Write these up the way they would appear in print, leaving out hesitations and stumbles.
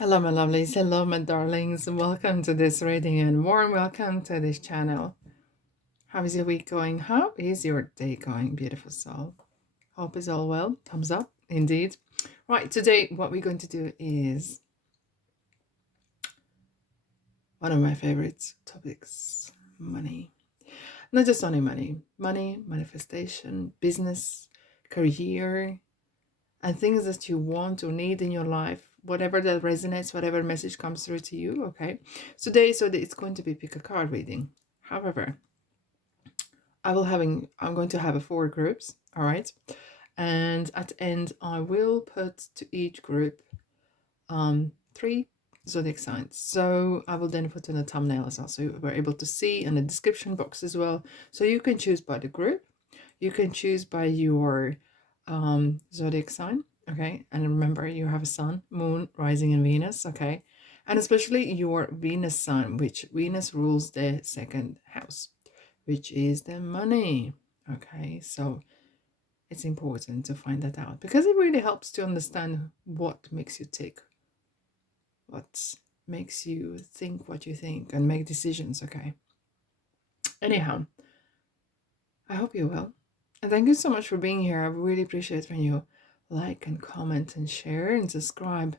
Hello, my lovelies. Hello, my darlings. Welcome to this reading and warm welcome to this channel. How is your week going? How is your day going, beautiful soul? Hope is all well. Thumbs up, indeed. Right, today what we're going to do is one of my favorite topics, money. Not just only money, manifestation, business, career, and things that you want or need in your life, whatever that resonates, whatever message comes through to you. Okay, today it's going to be pick a card reading. However, I'm going to have 4 groups. All right, and at the end I will put to each group 3 zodiac signs. So I will then put in a thumbnail as well, so we're able to see, in the description box as well, so you can choose by the group, you can choose by your zodiac sign. Okay, and remember, you have a sun, moon, rising, and Venus. Okay, and especially your Venus sign, which Venus rules the 2nd house, which is the money. Okay, so it's important to find that out because it really helps to understand what makes you tick, what makes you think what you think and make decisions. Okay, anyhow, I hope you're well, and thank you so much for being here. I really appreciate when you like and comment and share and subscribe.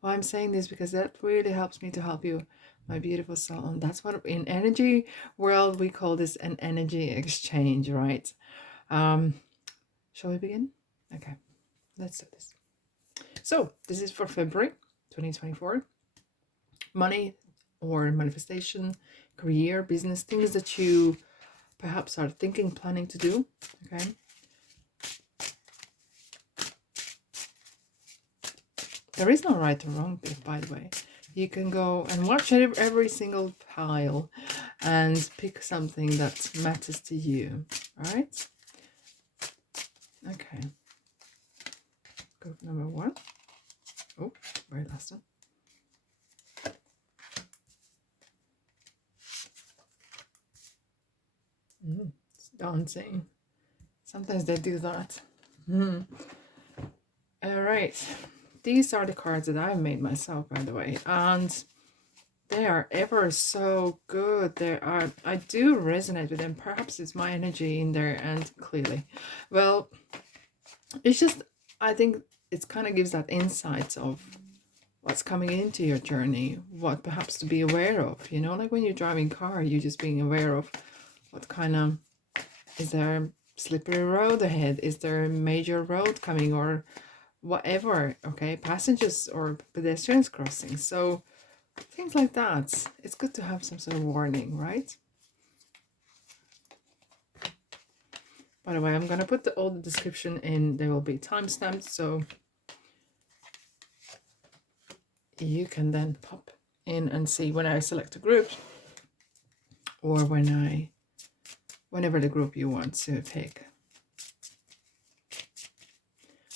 Why I'm saying this, because that really helps me to help you, my beautiful soul. And that's what in energy world we call this an energy exchange, right? Shall we begin? Okay, let's do this. So this is for February 2024. Money or manifestation, career, business, things that you perhaps are thinking, planning to do. Okay, there is no right or wrong bit, by the way. You can go and watch every single pile and pick something that matters to you. All right? Okay. Group number 1. Oh, very last one. It's dancing. Sometimes they do that. All right. These are the cards that I've made myself, by the way, and they are ever so good. I do resonate with them. Perhaps it's my energy in there, and clearly, well, it's just, I think it kind of gives that insight of what's coming into your journey, what perhaps to be aware of. You know, like when you're driving car, you're just being aware of what kind of, is there a slippery road ahead? Is there a major road coming, or whatever? Okay, passengers or pedestrians crossing. So things like that. It's good to have some sort of warning, right? By the way, I'm going to put all the description in. There will be timestamps, so you can then pop in and see when I select a group, or whenever the group you want to pick.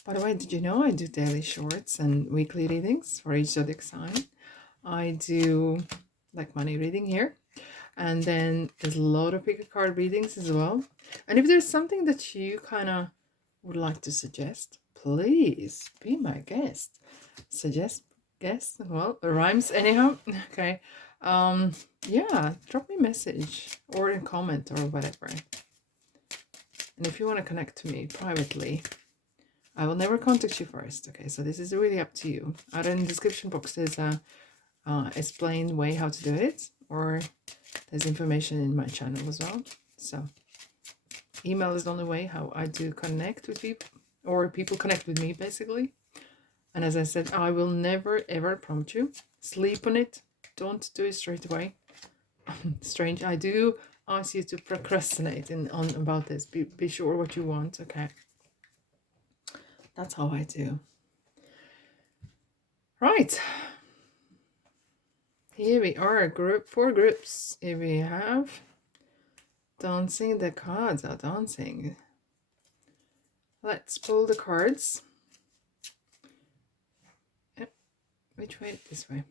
By the way, did you know I do daily shorts and weekly readings for each zodiac sign? I do like money reading here, and then there's a lot of pick a card readings as well. And if there's something that you kind of would like to suggest, please be my guest. Suggest guest, well, it rhymes anyhow. Okay, yeah, drop me a message or a comment or whatever. And if you want to connect to me privately, I will never contact you first. Okay, so this is really up to you. Either in the description box there's a explained way how to do it, or there's information in my channel as well. So email is the only way how I do connect with people, or people connect with me, basically. And as I said, I will never ever prompt you. Sleep on it. Don't do it straight away. Strange. I do ask you to procrastinate on about this. Be sure what you want. Okay. That's how I do. Right. Here we are, 4 groups. Here we have dancing. The cards are dancing. Let's pull the cards. Yep. Which way? This way.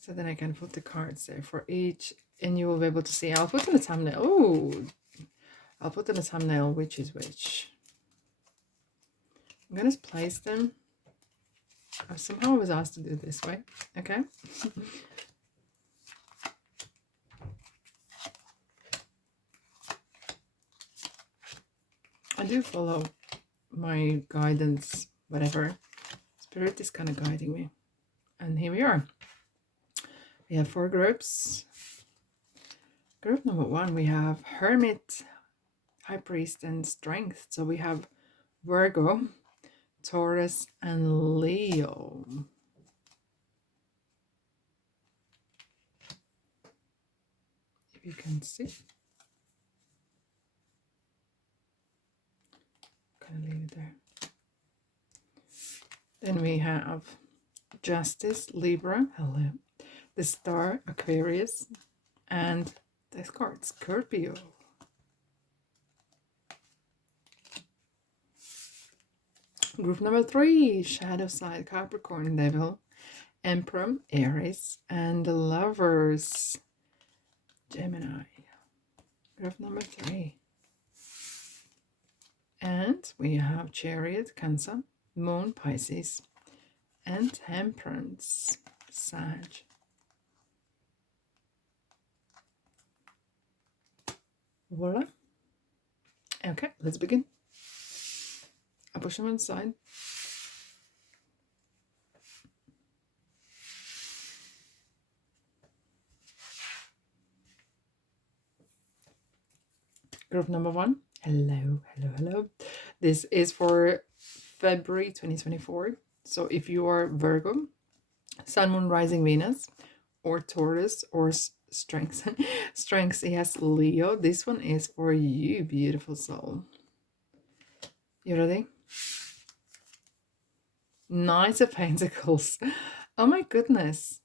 So then I can put the cards there for each, and you will be able to see. I'll put in a thumbnail. Oh, I'll put in a thumbnail which is which. I'm going to place them somehow I was asked to do it this way. Okay. I do follow my guidance, whatever. Spirit is kind of guiding me. And here we are. We have 4 groups. Group number 1, we have Hermit, High Priest, and Strength. So we have Virgo, Taurus, and Leo. If you can see. Kind of leave it there. Then we have Justice, Libra, hello. The Star, Aquarius, and this card, Scorpio. Group number 3, Shadow Side, Capricorn, Devil, Emperor, Aries, and the Lovers, Gemini. Group number 3. And we have Chariot, Cancer, Moon, Pisces, and Temperance, Sag. Voila. Okay, let's begin. I'll push them on the side. Group number 1. Hello, hello, hello. This is for February 2024. So if you are Virgo, Sun, Moon, Rising, Venus, or Taurus, or Strength, yes, Leo, this one is for you, beautiful soul. You ready? Knight of Pentacles. Oh my goodness.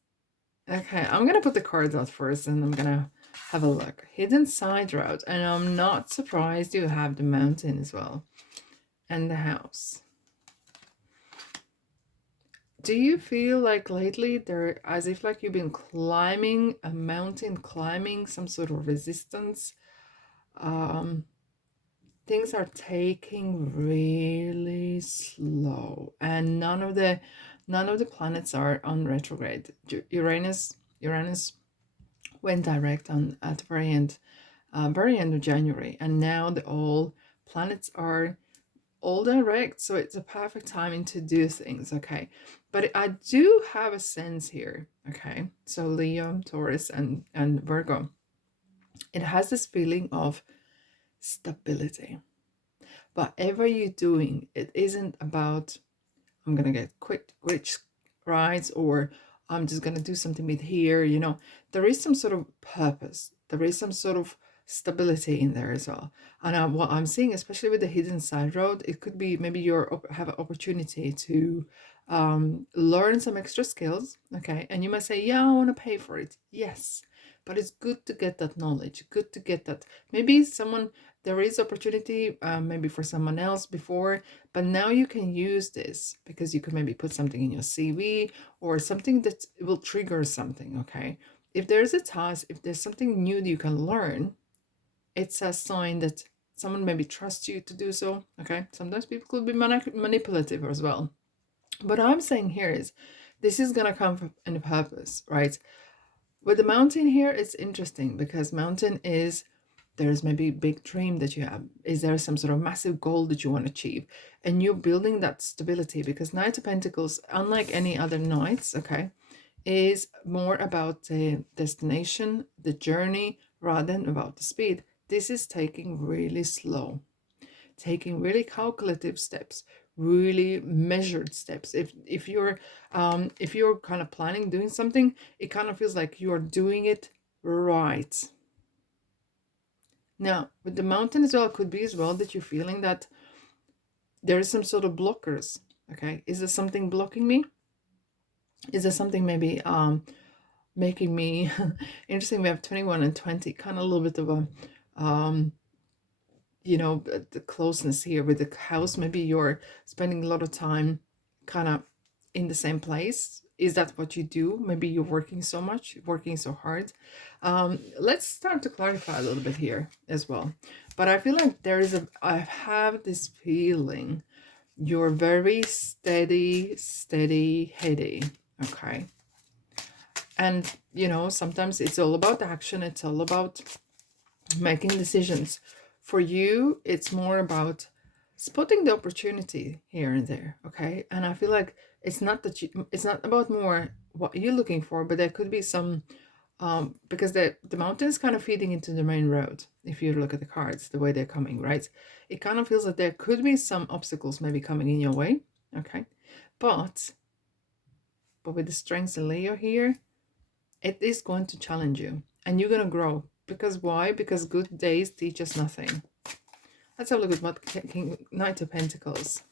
Okay, I'm going to put the cards out first and I'm going to have a look. Hidden Side Route. And I'm not surprised you have the Mountain as well. And the House. Do you feel like lately there, as if like you've been climbing a mountain, climbing some sort of resistance? Things are taking really slow, and none of the planets are on retrograde. Uranus went direct at the very end of January, and now all planets are all direct, so it's a perfect timing to do things. Okay, but I do have a sense here. Okay, so Leo, Taurus, and Virgo, it has this feeling of stability. Whatever you're doing, it isn't about I'm gonna get quick rides, or I'm just gonna do something with here. You know, there is some sort of purpose. There is some sort of stability in there as well. And what I'm seeing, especially with the Hidden Side Road, it could be maybe you have an opportunity to learn some extra skills. Okay, and you might say, yeah, I want to pay for it. Yes, but it's good to get that knowledge. Good to get that. Maybe there is opportunity maybe for someone else before, but now you can use this because you can maybe put something in your CV or something that will trigger something. Okay, if there's a task, if there's something new that you can learn, it's a sign that someone maybe trusts you to do so. Okay, sometimes people could be manipulative as well. What I'm saying here is this is gonna come from a purpose, right? With the Mountain here, it's interesting because Mountain is, there's maybe a big dream that you have. Is there some sort of massive goal that you want to achieve? And you're building that stability, because Knight of Pentacles, unlike any other knights, okay, is more about the destination, the journey, rather than about the speed. This is taking really slow, taking really calculative steps, really measured steps. If you're kind of planning doing something, it kind of feels like you're doing it right. Now, with the Mountain as well, it could be as well that you're feeling that there is some sort of blockers. Okay, is there something blocking me? Is there something maybe making me interesting? We have 21 and 20, kind of a little bit of a you know, the closeness here with the House. Maybe you're spending a lot of time kind of in the same place. Is that what you do? Maybe you're working so much, working so hard. Let's start to clarify a little bit here as well. But I feel like I have this feeling You're very steady, heady. Okay. And, you know, sometimes it's all about action. It's all about making decisions. For you, it's more about spotting the opportunity here and there. Okay. And I feel like it's not that it's not about more what you're looking for, but there could be some, because the mountain is kind of feeding into the main road. If you look at the cards, the way they're coming, right? It kind of feels that there could be some obstacles maybe coming in your way. Okay. But with the strengths in Leo here, it is going to challenge you and you're going to grow. Because why? Because good days teach us nothing. Let's have a look at what Knight of Pentacles.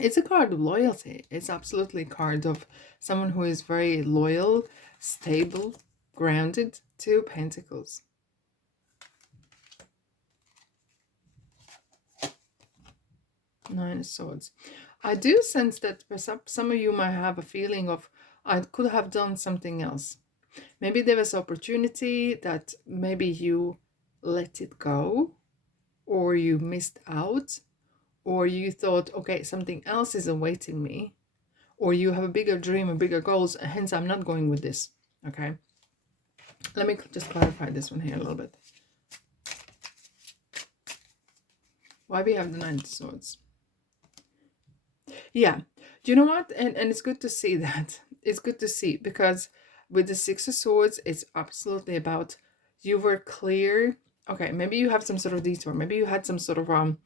It's a card of loyalty. It's absolutely a card of someone who is very loyal, stable, grounded. Two of Pentacles. Nine of Swords. I do sense that some of you might have a feeling of, I could have done something else. Maybe there was opportunity that maybe you let it go, or you missed out, or you thought, okay, something else is awaiting me, or you have a bigger dream and bigger goals, and hence I'm not going with this. Okay. Let me just clarify this one here a little bit. Why we have the Nine of Swords? Yeah. Do you know what? And it's good to see that. It's good to see, because with the Six of Swords, it's absolutely about you were clear. Okay, maybe you have some sort of detour. Maybe you had some sort of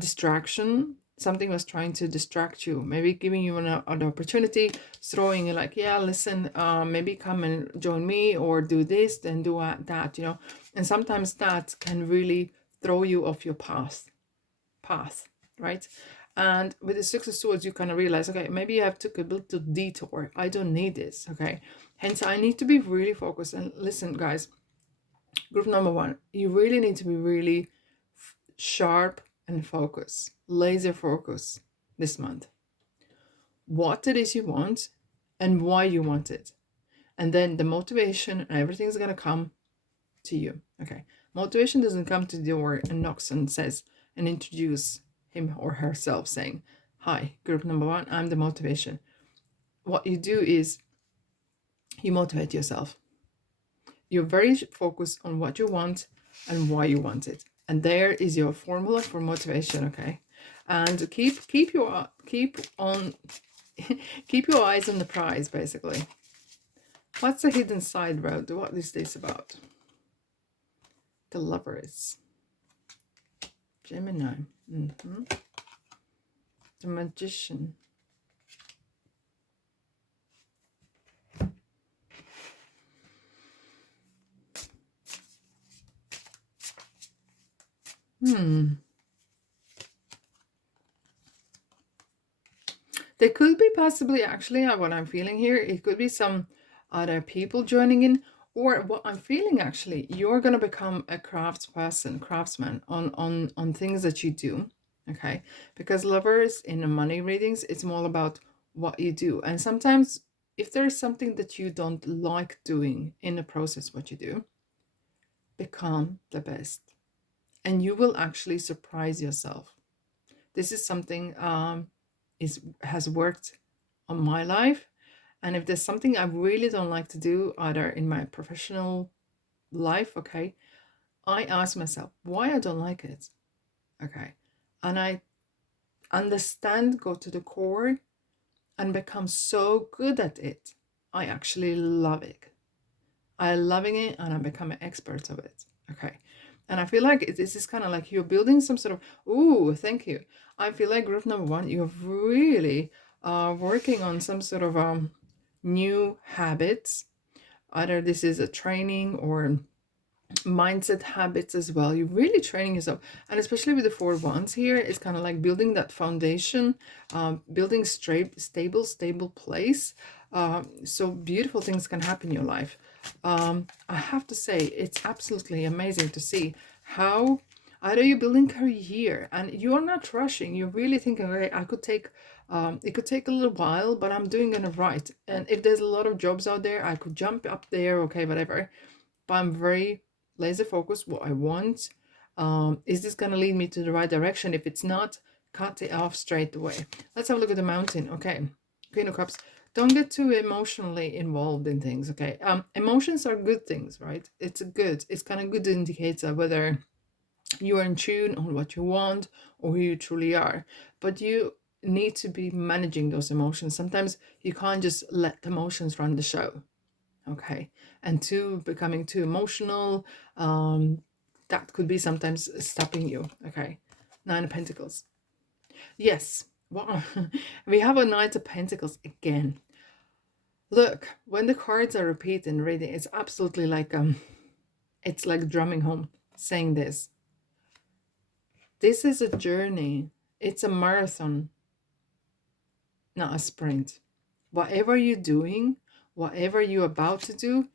distraction. Something was trying to distract you. Maybe giving you an opportunity, throwing you like, yeah, listen, maybe come and join me, or do this and do that, you know. And sometimes that can really throw you off your path, right? And with the Six of Swords, you kind of realize, okay, maybe I have took a little detour. I don't need this, okay? Hence, I need to be really focused. And listen, guys, group number one, you really need to be really sharp and focus, laser focus this month. What it is you want and why you want it. And then the motivation and everything's going to come to you, okay? Motivation doesn't come to the door and knocks and says and introduce him or herself saying, hi, group number one, I'm the motivation. What you do is you motivate yourself. You're very focused on what you want and why you want it. And there is your formula for motivation, okay? And keep your eyes on the prize, basically. What's the hidden side road? What is this about? The Lovers. Gemini. The Magician. There could be possibly, actually, what I'm feeling here, it could be some other people joining in, or what I'm feeling, actually, you're going to become a craftsman on things that you do, okay? Because Lovers in the money readings, it's more about what you do. And sometimes if there's something that you don't like doing in the process, what you do, become the best. And you will actually surprise yourself. This is something has worked on my life. And if there's something I really don't like to do, either in my professional life, okay, I ask myself why I don't like it, okay, and I understand, go to the core, and become so good at it. I actually love it. I'm loving it, and I become an expert of it, okay. And I feel like this is kind of like you're building some sort of, ooh, thank you. I feel like group number one, you're really working on some sort of new habits. Either this is a training or mindset habits as well. You're really training yourself. And especially with the Four of Wands here, it's kind of like building that foundation, building stable place. So beautiful things can happen in your life. I have to say, it's absolutely amazing to see how either you're building career and you're not rushing. You're really thinking, okay, I could take, it could take a little while, but I'm doing it right. And if there's a lot of jobs out there, I could jump up there, okay, whatever. But I'm very laser focused what I want. Is this going to lead me to the right direction? If it's not, cut it off straight away. Let's have a look at the mountain. Okay, Queen of Cups. Don't get too emotionally involved in things. Okay, emotions are good things, right? It's kind of good indicator whether you are in tune on what you want or who you truly are. But you need to be managing those emotions. Sometimes you can't just let the emotions run the show. Okay, and becoming too emotional, that could be sometimes stopping you. Okay, Nine of Pentacles. Yes, wow. We have a Knight of Pentacles again. Look, when the cards are repeated in reading, it's absolutely like it's like drumming home, saying this. This is a journey. It's a marathon, not a sprint. Whatever you're doing, whatever you're about to do,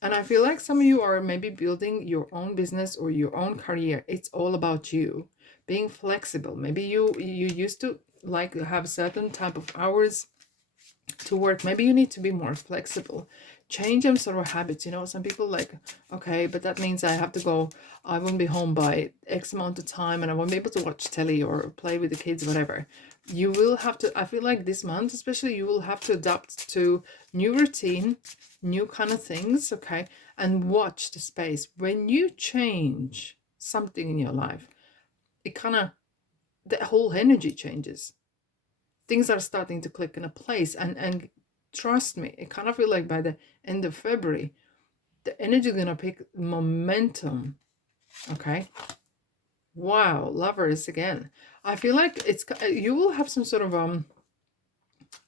and I feel like some of you are maybe building your own business or your own career. It's all about you being flexible. Maybe you used to like have certain type of hours to work. Maybe you need to be more flexible. Change some sort of habits. You know, some people like, okay, but that means I have to go, I won't be home by X amount of time and I won't be able to watch telly or play with the kids, whatever. You will have to, I feel like this month especially, you will have to adapt to new routine, new kind of things, okay? And watch the space. When you change something in your life, it kind of, the whole energy changes. Things are starting to click in a place, and trust me, it kind of feel like by the end of February, the energy is gonna pick momentum. Okay. Wow, Lovers again. I feel like it's, you will have some sort of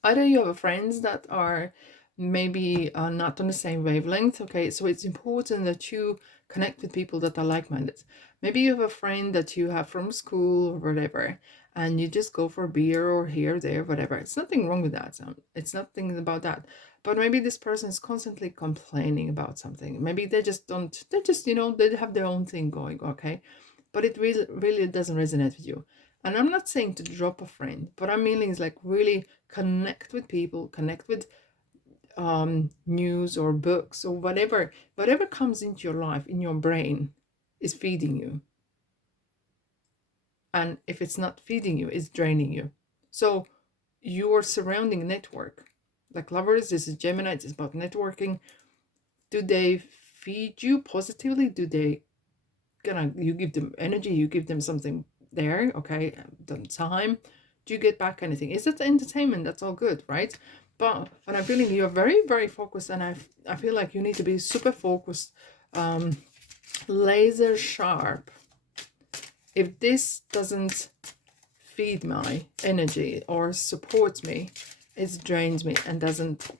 either you have friends that are maybe not on the same wavelength. Okay, so it's important that you connect with people that are like-minded. Maybe you have a friend that you have from school or whatever, and you just go for a beer or here, there, whatever. It's nothing wrong with that. It's nothing about that. But maybe this person is constantly complaining about something. Maybe they just don't, they just, you know, they have their own thing going, okay? But it really doesn't resonate with you. And I'm not saying to drop a friend, but I'm meaning is like really connect with people, connect with news or books or whatever comes into your life, in your brain, is feeding you. And if it's not feeding you, it's draining you. So your surrounding network, like Lovers, this is Gemini, it's about networking. Do they feed you positively? Do they you give them energy, you give them something there, okay, the time? Do you get back anything? Is it entertainment? That's all good, right? But I'm feeling you're very, very focused, and I feel like you need to be super focused, laser sharp. If this doesn't feed my energy or support me, it drains me and doesn't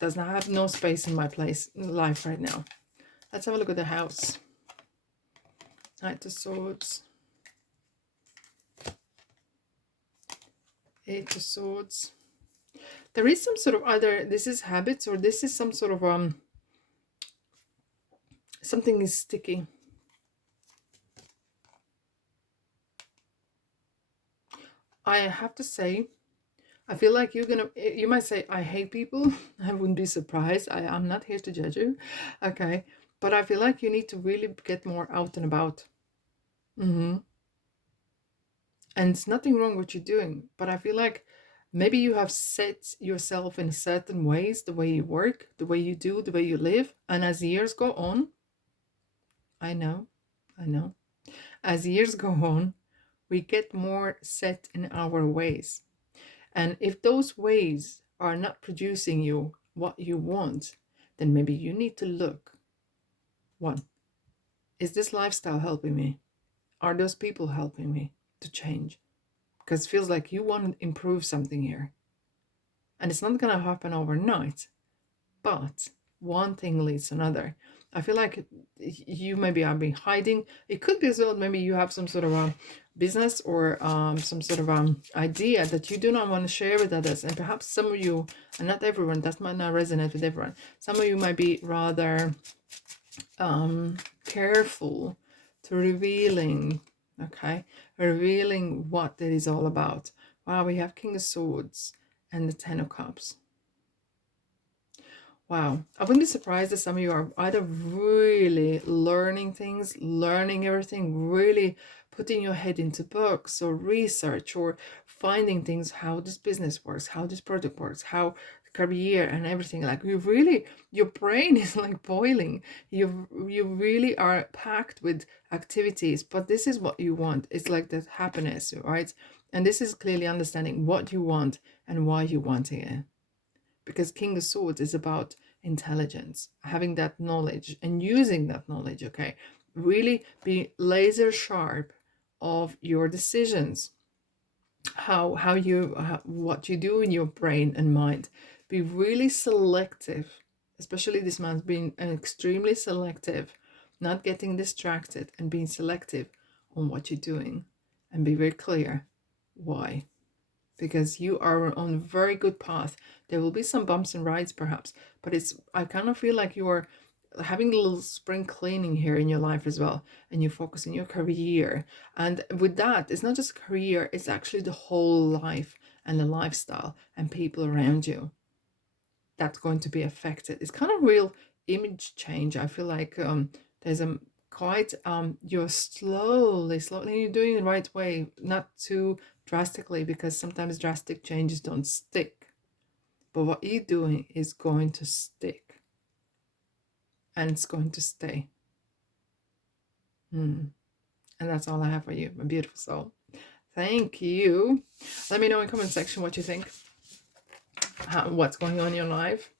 have no space in my life right now. Let's have a look at the house. Knight of Swords, Eight of Swords. There is some sort of, either this is habits or this is some sort of something is sticky. I have to say, I feel like you might say, I hate people. I wouldn't be surprised. I'm not here to judge you. Okay. But I feel like you need to really get more out and about. And it's nothing wrong with what you're doing. But I feel like maybe you have set yourself in certain ways, the way you work, the way you do, the way you live. And as years go on, I know. As years go on, we get more set in our ways. And if those ways are not producing you what you want, then maybe you need to look. One, is this lifestyle helping me? Are those people helping me to change? Because it feels like you want to improve something here. And it's not going to happen overnight, but one thing leads to another. I feel like you maybe have been hiding. It could be as well, maybe you have some sort of a business or some sort of idea that you do not want to share with others. And perhaps some of you, and not everyone, that might not resonate with everyone. Some of you might be rather careful to revealing, okay? Revealing what it is all about. Wow, we have King of Swords and the Ten of Cups. Wow, I wouldn't be surprised that some of you are either really learning things, learning everything, really putting your head into books or research or finding things, how this business works, how this project works, how career and everything. Like you really, your brain is like boiling. You really are packed with activities, but this is what you want. It's like that happiness, right? And this is clearly understanding what you want and why you want it. Because King of Swords is about intelligence, having that knowledge and using that knowledge, okay? Really be laser sharp of your decisions, what you do in your brain and mind. Be really selective, especially this month, being extremely selective, not getting distracted, and being selective on what you're doing, and be very clear why, because you are on a very good path. There will be some bumps and rides perhaps, but I kind of feel like you are having a little spring cleaning here in your life as well, and you focus on your career. And with that, it's not just career, it's actually the whole life and the lifestyle and people around you that's going to be affected. It's kind of real image change. I feel like there's a quite you're slowly you're doing it the right way, not too drastically, because sometimes drastic changes don't stick, but what you're doing is going to stick and it's going to stay. And that's all I have for you, my beautiful soul. Thank you. Let me know in the comment section what you think, what's going on in your life.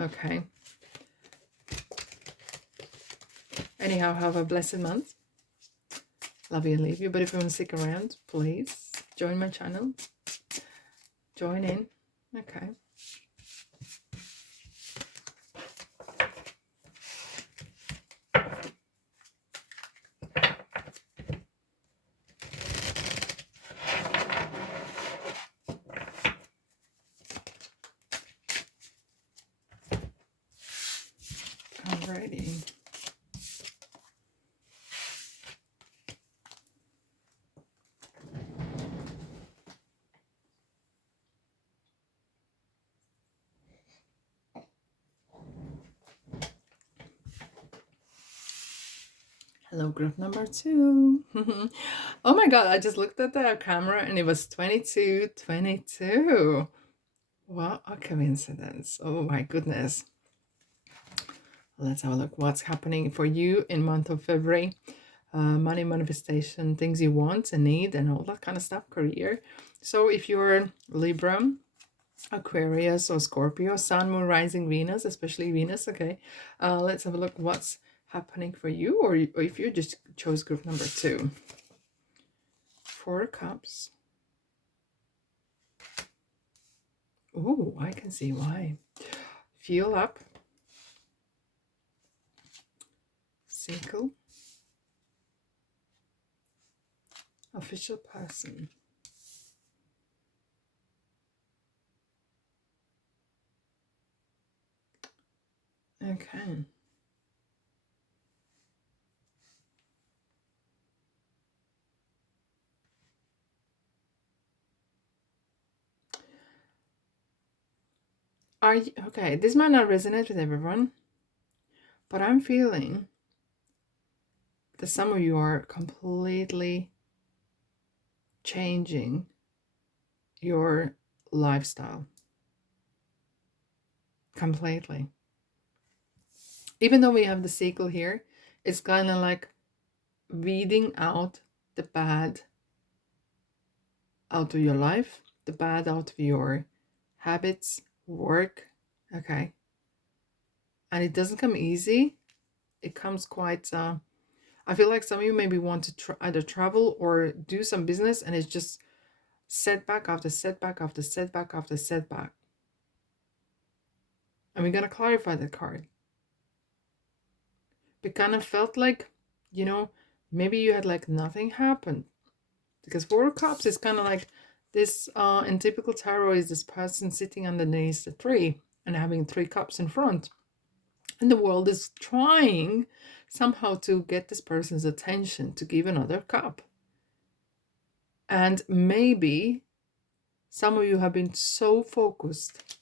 Okay, anyhow, have a blessed month. Love you and leave you. But if you want to stick around, please join my channel. Join in. Okay. Alrighty. Hello, group number 2. Oh my god, I just looked at the camera and it was 22. What a coincidence. Oh my goodness. Let's have a look what's happening for you in month of February. Money manifestation, things you want and need and all that kind of stuff, career. So if you're Libra, Aquarius or Scorpio, Sun, Moon, Rising, Venus, especially Venus, okay, let's have a look what's happening for you, or if you just chose group number 2. 4 Cups. Oh, I can see why. Feel up. Single. Official person. Okay. Are you okay? This might not resonate with everyone, but I'm feeling that some of you are completely changing your lifestyle. Completely. Even though we have the sequel here, it's kind of like weeding out the bad out of your life, the bad out of your habits, work, okay? And it doesn't come easy. It comes quite, I feel like some of you maybe want to either travel or do some business, and it's just setback after setback after setback after setback. And we're going to clarify that card. It kind of felt like, you know, maybe you had like nothing happened. Because 4 of Cups is kind of like this, in typical tarot, is this person sitting underneath the tree and having 3 cups in front. And the world is trying somehow to get this person's attention to give another cup. And maybe some of you have been so focused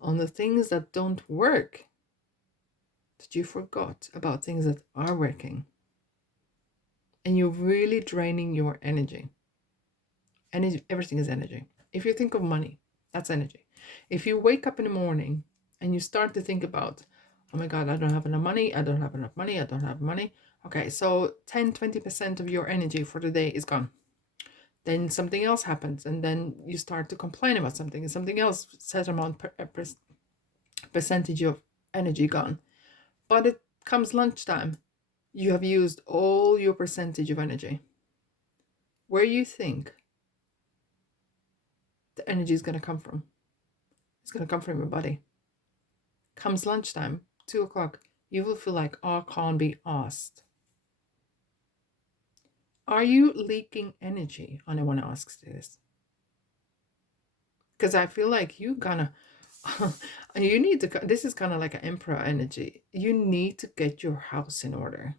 on the things that don't work that you forgot about things that are working. and you're really draining your energy. Energy, everything is energy. If you think of money, that's energy. If you wake up in the morning and you start to think about, oh my God, I don't have enough money, I don't have enough money, I don't have money. Okay, so 10-20% of your energy for the day is gone. Then something else happens, and then you start to complain about something, and something else, set amount percentage of energy gone. But it comes lunchtime, you have used all your percentage of energy. Where you think the energy is going to come from? It's going to come from your body. Comes lunchtime, 2 o'clock, you will feel like, oh, I can't be asked. Are you leaking energy? Anyone asks this. Because I feel like you gonna, you need to, this is kind of like an emperor energy. You need to get your house in order.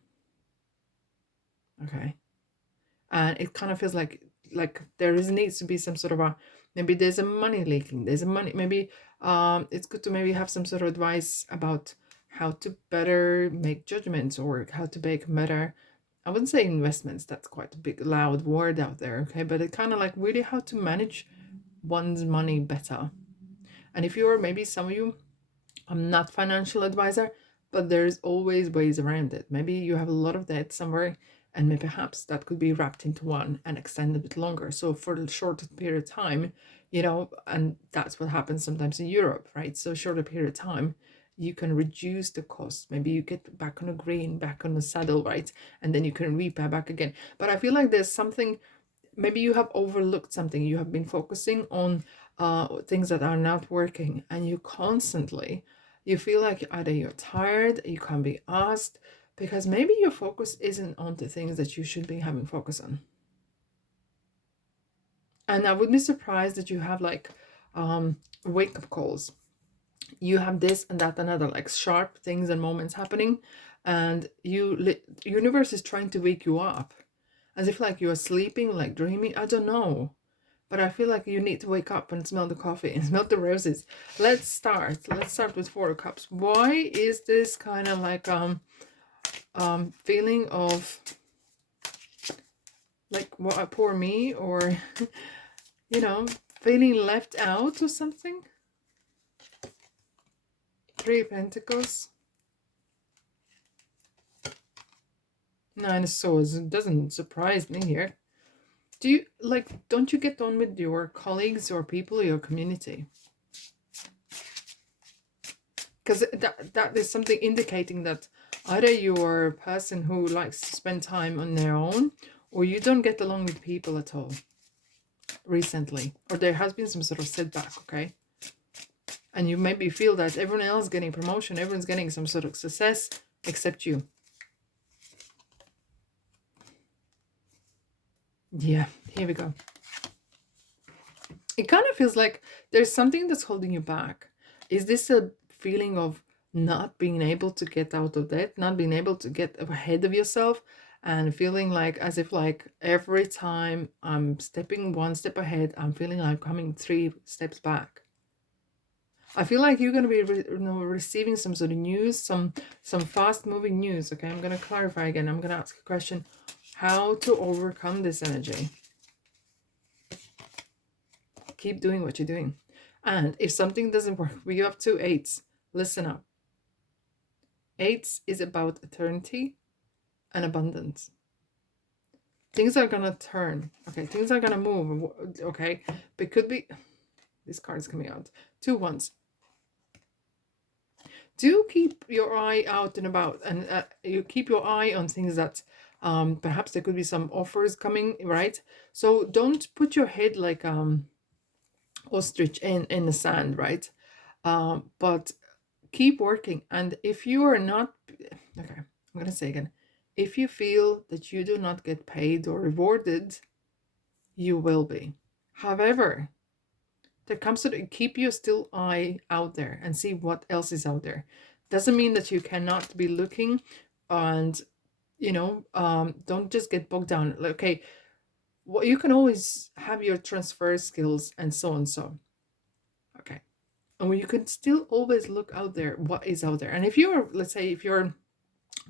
Okay. And it kind of feels like needs to be some sort of a, maybe there's a money leaking, there's a money, maybe it's good to maybe have some sort of advice about how to better make judgments, or how to make better, I wouldn't say investments, that's quite a big loud word out there, okay, but it kind of like really how to manage one's money better. And if you're, maybe some of you, I'm not financial advisor, but there's always ways around it. Maybe you have a lot of debt somewhere, and maybe perhaps that could be wrapped into one and extended a bit longer. So for a shorter period of time, and that's what happens sometimes in Europe, right? So shorter period of time, you can reduce the cost. Maybe you get back on the green, back on the saddle, right? And then you can repay back again. But I feel like there's something, maybe you have overlooked something. You have been focusing on things that are not working, and you feel like either you're tired, you can't be asked, because maybe your focus isn't on the things that you should be having focus on. And I would be surprised that you have like wake-up calls. You have this and that and other, like sharp things and moments happening, and universe is trying to wake you up, as if like you're sleeping, like dreaming, I don't know. But I feel like you need to wake up and smell the coffee and smell the roses. Let's start with 4 of Cups. Why is this kind of like feeling of like, what, poor me, or feeling left out or something? 3 of Pentacles. 9 of Swords. It doesn't surprise me here. Don't you get on with your colleagues or people in your community? Because that is something indicating that either you're a person who likes to spend time on their own, or you don't get along with people at all recently, or there has been some sort of setback, okay? And you maybe feel that everyone else is getting promotion, everyone's getting some sort of success, except you. Yeah, here we go. It kind of feels like there's something that's holding you back. Is this a feeling of not being able to get out of debt, not being able to get ahead of yourself, and feeling like as if like every time I'm stepping 1 step ahead, I'm feeling like I'm coming 3 steps back? I feel like you're going to be receiving some sort of news, some fast moving news. Okay, I'm going to clarify again. I'm going to ask a question. How to overcome this energy? Keep doing what you're doing. And if something doesn't work, we have 2 8s. Listen up. 8s is about eternity and abundance. Things are going to turn. Okay, things are going to move. Okay, but it could be... This card is coming out. 2 1s. Do keep your eye out and about, and you keep your eye on things that perhaps there could be some offers coming, right? So don't put your head like ostrich in the sand, right? But keep working. And if you are not, okay, I'm gonna say again, if you feel that you do not get paid or rewarded, you will be. However, there comes to keep your still eye out there and see what else is out there. Doesn't mean that you cannot be looking, and don't just get bogged down. Like, okay, well, you can always have your transfer skills and so on. So, okay, and you can still always look out there, what is out there. And if you're, let's say, if you're a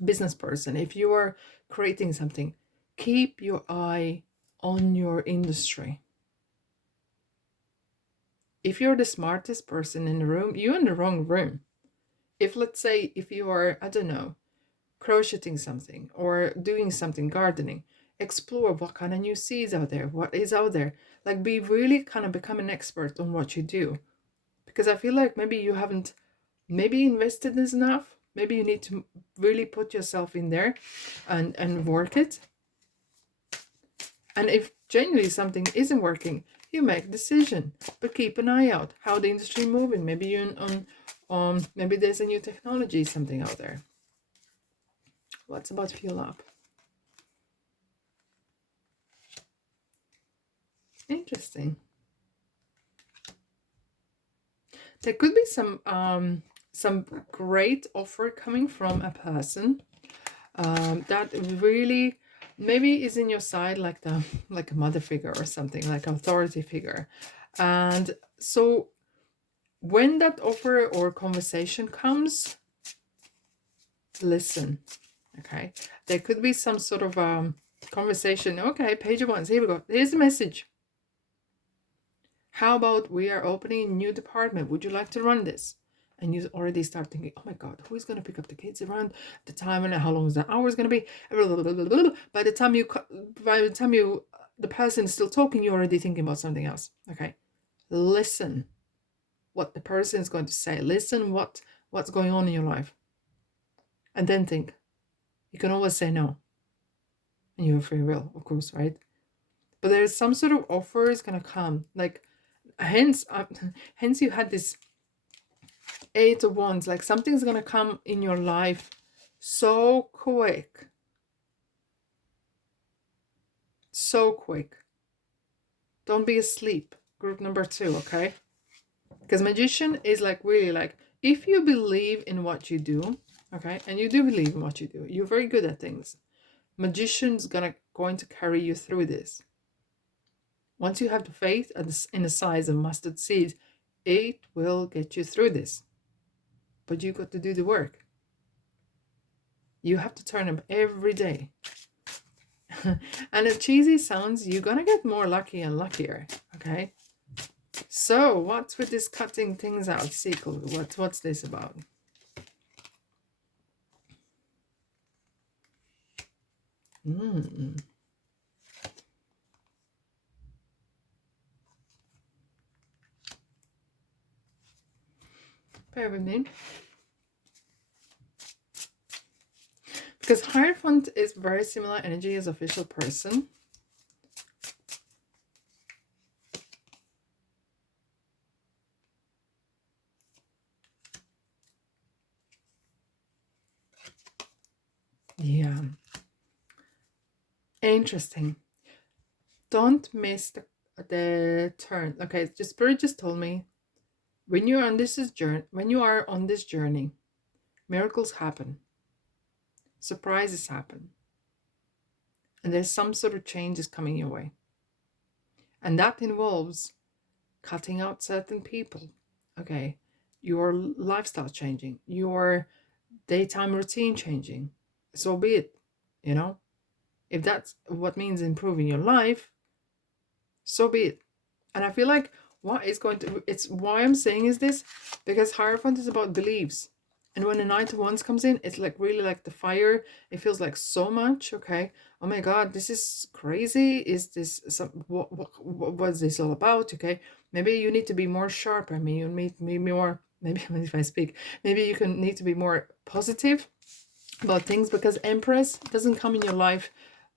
business person, if you are creating something, keep your eye on your industry. If you're the smartest person in the room, you're in the wrong room. If, let's say, if you are, I don't know, crocheting something or doing something, gardening, explore what kind of new seeds out there, what is out there. Like, be really kind of become an expert on what you do. Because I feel like maybe you haven't maybe invested this enough. Maybe you need to really put yourself in there and work it. And if genuinely something isn't working, you make a decision, but keep an eye out how the industry moving. Maybe you're on maybe there's a new technology, something out there. What's about fuel up? Interesting. There could be some great offer coming from a person that really maybe is in your side, like a mother figure or something, like an authority figure. And so when that offer or conversation comes, listen. Okay, there could be some sort of conversation. Okay, page of wands, here we go, here's the message. How about we are opening a new department, would you like to run this? And you already start thinking, oh my god, who is going to pick up the kids around the time, and how long is the hours going to be? By the time the person is still talking, you're already thinking about something else. Okay, listen what the person is going to say. Listen what's going on in your life, and then think. You can always say no, and you have free will, of course, right? But there's some sort of offer is going to come, like hence you had this 8 of Wands, like something's gonna come in your life so quick. So quick. Don't be asleep. Group number 2, okay? Because Magician is like really like, if you believe in what you do, okay, and you do believe in what you do, you're very good at things. Magician's going to carry you through this. Once you have the faith in the size of mustard seed, it will get you through this. But you got to do the work. You have to turn up every day. And if cheesy sounds, you're gonna get more lucky and luckier. Okay. So what's with this cutting things out sequel? What's this about? Bear with me. Because Hierophant is very similar energy as official person. Yeah. Interesting. Don't miss the turn. Okay, the Spirit just told me when you are on this journey, miracles happen. Surprises happen. And there's some sort of changes coming your way. And that involves cutting out certain people. Okay, your lifestyle changing, your daytime routine changing. So be it, you know. If that's what means improving your life, so be it. And I feel like it's why I'm saying is this, because Hierophant is about beliefs. And when the Knight of Wands comes in, it's like really like the fire. It feels like so much. Okay. Oh my God, this is crazy. Is this what's this all about? Okay. Maybe you need to be more sharp. I mean, you need me more. Maybe if I speak, maybe you need to be more positive about things, because Empress doesn't come in your life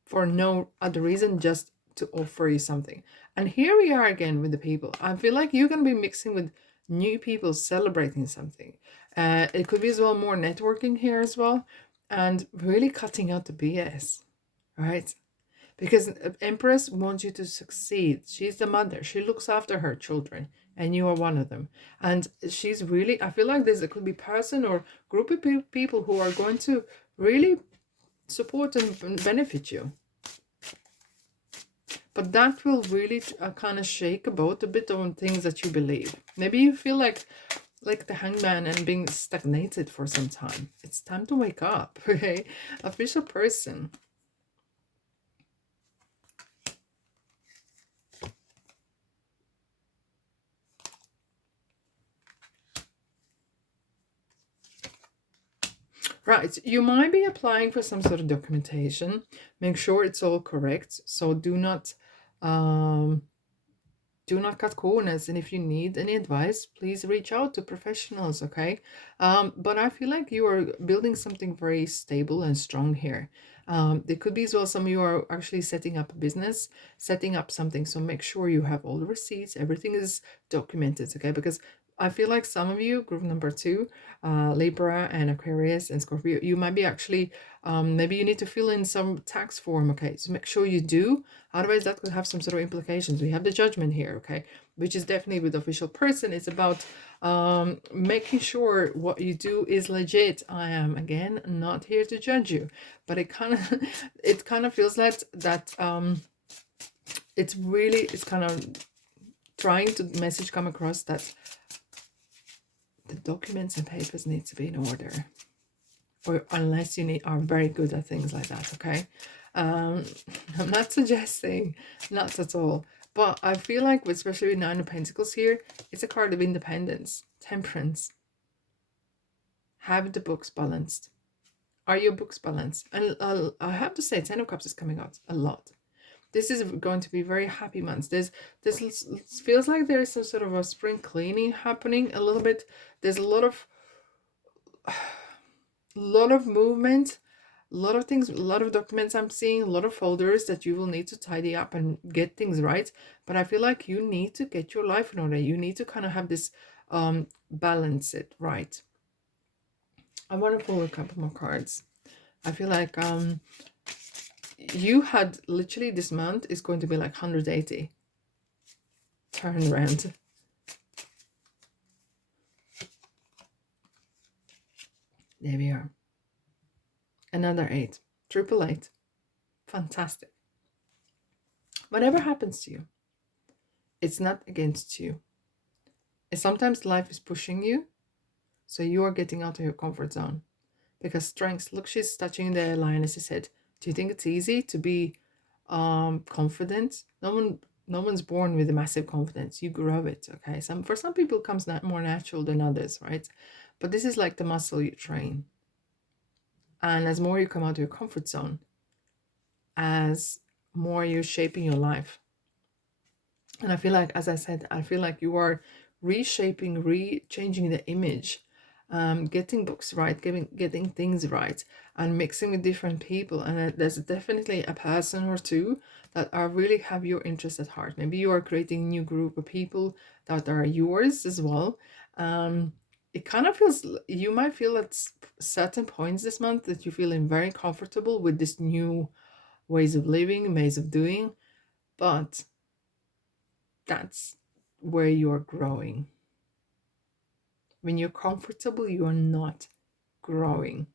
for no other reason, just to offer you something. And here we are again with the people. I feel like you're going to be mixing with new people celebrating something. It could be as well more networking here as well, and really cutting out the BS, right? Because Empress wants you to succeed. She's the mother. She looks after her children, and you are one of them. And she's really, I feel like it could be person or group of people who are going to really support and benefit you. But that will really kind of shake a boat a bit on things that you believe. Maybe you feel like the Hangman and being stagnated for some time. It's time to wake up, okay? Official person. Right, you might be applying for some sort of documentation. Make sure it's all correct. So do not cut corners, and if you need any advice, please reach out to professionals, okay? But I feel like you are building something very stable and strong here. There could be as well some of you are actually setting up a business, setting up something, so make sure you have all the receipts, everything is documented, okay? Because I feel like some of you, group number 2, Libra and Aquarius and Scorpio, you might be actually, maybe you need to fill in some tax form, okay? So make sure you do. Otherwise, that could have some sort of implications. We have the judgment here, okay? Which is definitely with the official person. It's about making sure what you do is legit. I am, again, not here to judge you. But it kind of it kind of feels like that it's kind of trying to message come across that the documents and papers need to be in order. Or unless you are very good at things like that, okay? I'm not suggesting, not at all, but I feel like, especially with 9 of Pentacles here, it's a card of independence, temperance. Have the books balanced. Are your books balanced? And I have to say, 10 of Cups is coming out a lot. This is going to be very happy months. This feels like there is some sort of a spring cleaning happening a little bit. There's a lot of movement, a lot of things, a lot of documents I'm seeing, a lot of folders that you will need to tidy up and get things right. But I feel like you need to get your life in order. You need to kind of have this balance it right. I want to pull a couple more cards. I feel like you had literally this month is going to be like 180 turn around. There we are. Another 8. Triple 8. Fantastic. Whatever happens to you, it's not against you. And sometimes life is pushing you, so you are getting out of your comfort zone. Because strengths, look, she's touching the lioness's head. Do you think it's easy to be confident? No one's born with a massive confidence. You grow it, okay? For some people, it comes more natural than others, right? But this is like the muscle you train. And as more you come out of your comfort zone, as more you're shaping your life. And I feel like, as I said, I feel like you are reshaping, changing the image, getting books right, getting things right, and mixing with different people. And there's definitely a person or two that are really have your interest at heart. Maybe you are creating a new group of people that are yours as well. It kind of feels, you might feel at certain points this month that you're feeling very comfortable with this new ways of living, ways of doing, but that's where you're growing. When you're comfortable, you are not growing.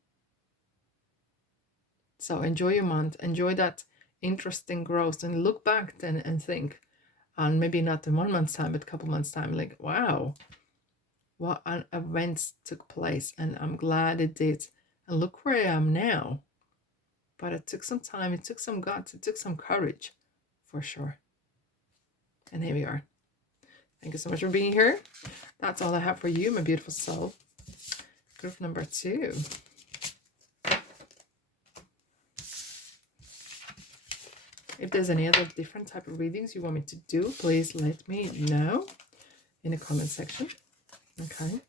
So enjoy your month, enjoy that interesting growth, and look back then and think, and maybe not in 1 month's time, but a couple months' time, like, wow, what events took place, and I'm glad it did. And look where I am now. But it took some time, it took some guts, it took some courage, for sure. And here we are. Thank you so much for being here. That's all I have for you, my beautiful soul. Group number 2. If there's any other different type of readings you want me to do, please let me know in the comment section. Okay.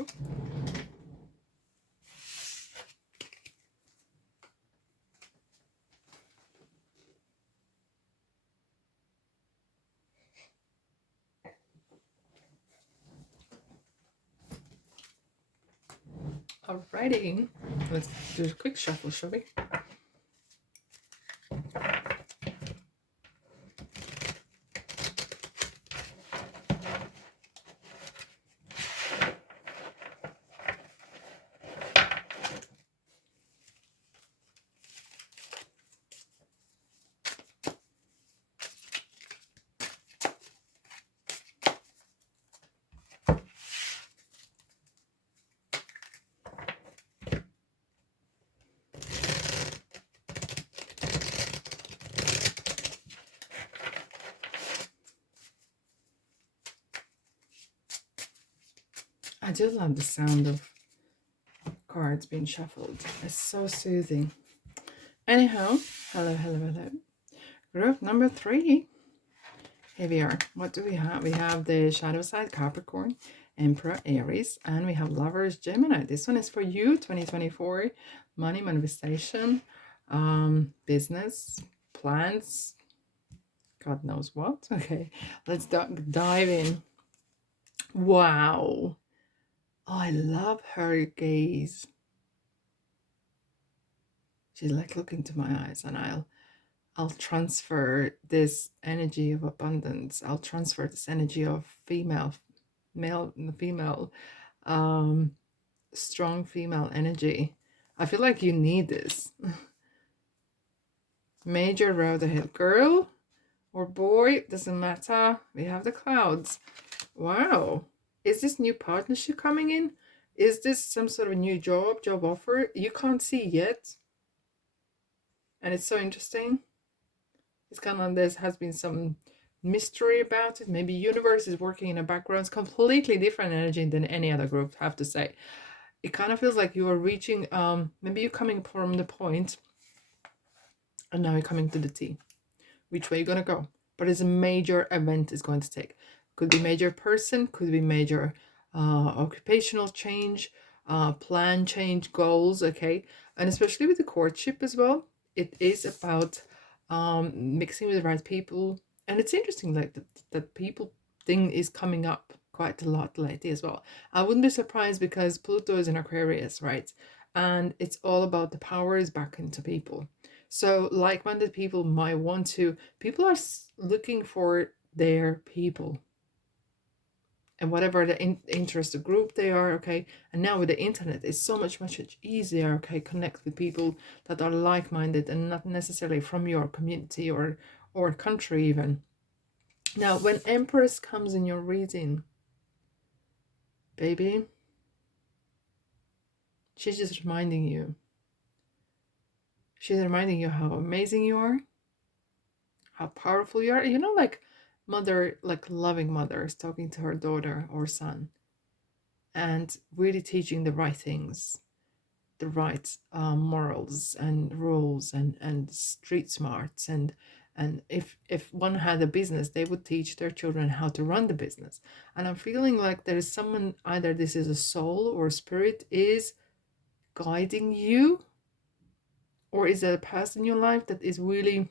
Ooh. Alrighty, let's do a quick shuffle, shall we? I do love the sound of cards being shuffled. It's so soothing. Anyhow, hello. Group number 3. Here we are. What do we have? We have the shadow side Capricorn, Emperor Aries, and we have Lovers Gemini. This one is for you, 2024. Money, manifestation, business, plans, God knows what. Okay, let's dive in. Wow. Oh, I love her gaze. She's like looking to my eyes, and I'll transfer this energy of abundance. I'll transfer this energy of male, female, strong female energy. I feel like you need this. Major road ahead, girl or boy, doesn't matter. We have the clouds. Wow. Is this new partnership coming in? Is this some sort of new job offer? You can't see yet. And it's so interesting. It's kind of, there has been some mystery about it. Maybe universe is working in the background. It's completely different energy than any other group, I have to say. It kind of feels like you are reaching, maybe you're coming from the point and now you're coming to the T. Which way you're going to go? But it's a major event is going to take. Could be major person, could be major occupational change, plan change, goals, okay? And especially with the courtship as well, it is about mixing with the right people. And it's interesting, like that people thing is coming up quite a lot lately as well. I wouldn't be surprised because Pluto is in Aquarius, right? And it's all about the power is back into people. So like-minded people might want to, people are looking for their people. And whatever the interest group they are, okay? And now with the internet, it's so much easier, okay? Connect with people that are like-minded and not necessarily from your community or country even. Now, when Empress comes in your reading, baby, she's just reminding you. She's reminding you how amazing you are, how powerful you are. You know, like mother, like loving mother is talking to her daughter or son and really teaching the right things, the right morals and rules and street smarts. And if one had a business, they would teach their children how to run the business. And I'm feeling like there is someone, either this is a soul or spirit is guiding you, or is it a person in your life that is really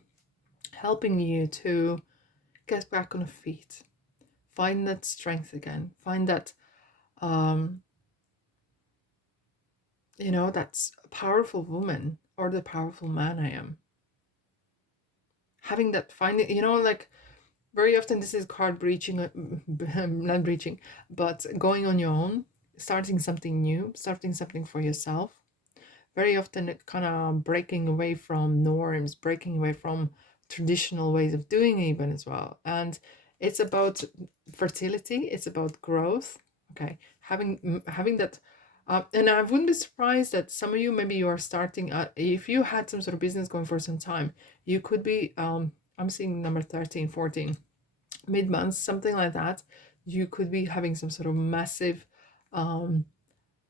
helping you to get back on your feet, find that strength again, find that you know, that's a powerful woman or the powerful man I am. Having that, finding, you know, like very often this is card breaching, not breaching, but going on your own, starting something new, starting something for yourself. Very often it kind of breaking away from norms, breaking away from traditional ways of doing even as well. And it's about fertility, it's about growth, okay? Having that, and I wouldn't be surprised that some of you, maybe you are starting, if you had some sort of business going for some time, you could be, I'm seeing number 13, 14, mid-month, something like that. You could be having some sort of massive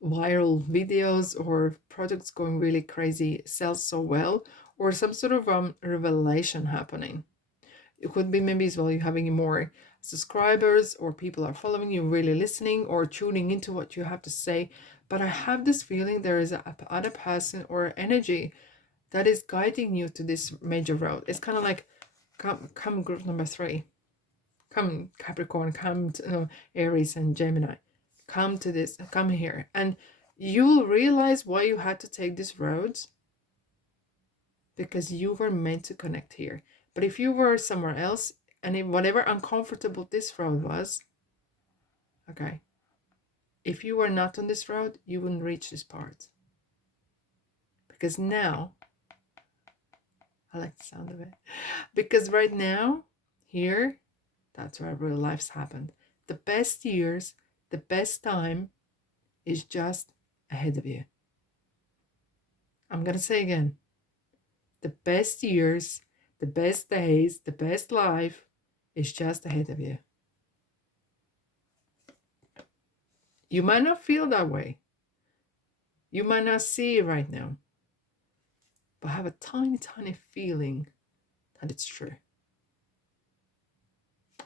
viral videos or products going really crazy, sells so well, or some sort of revelation happening. It could be maybe as well you having more subscribers, or people are following you, really listening or tuning into what you have to say. But I have this feeling there is a other person or energy that is guiding you to this major road. It's kind of like, come group number 3, come Capricorn, come to, Aries and Gemini, come to this, come here, and you will realize why you had to take this road, because you were meant to connect here. But if you were somewhere else, and if whatever uncomfortable this road was, okay, if you were not on this road, you wouldn't reach this part. Because now, I like the sound of it, because right now, here, that's where real life's happened. The best years, the best time is just ahead of you. I'm going to say again, the best years, the best days, the best life is just ahead of you. You might not feel that way. You might not see it right now, but have a tiny, tiny feeling that it's true.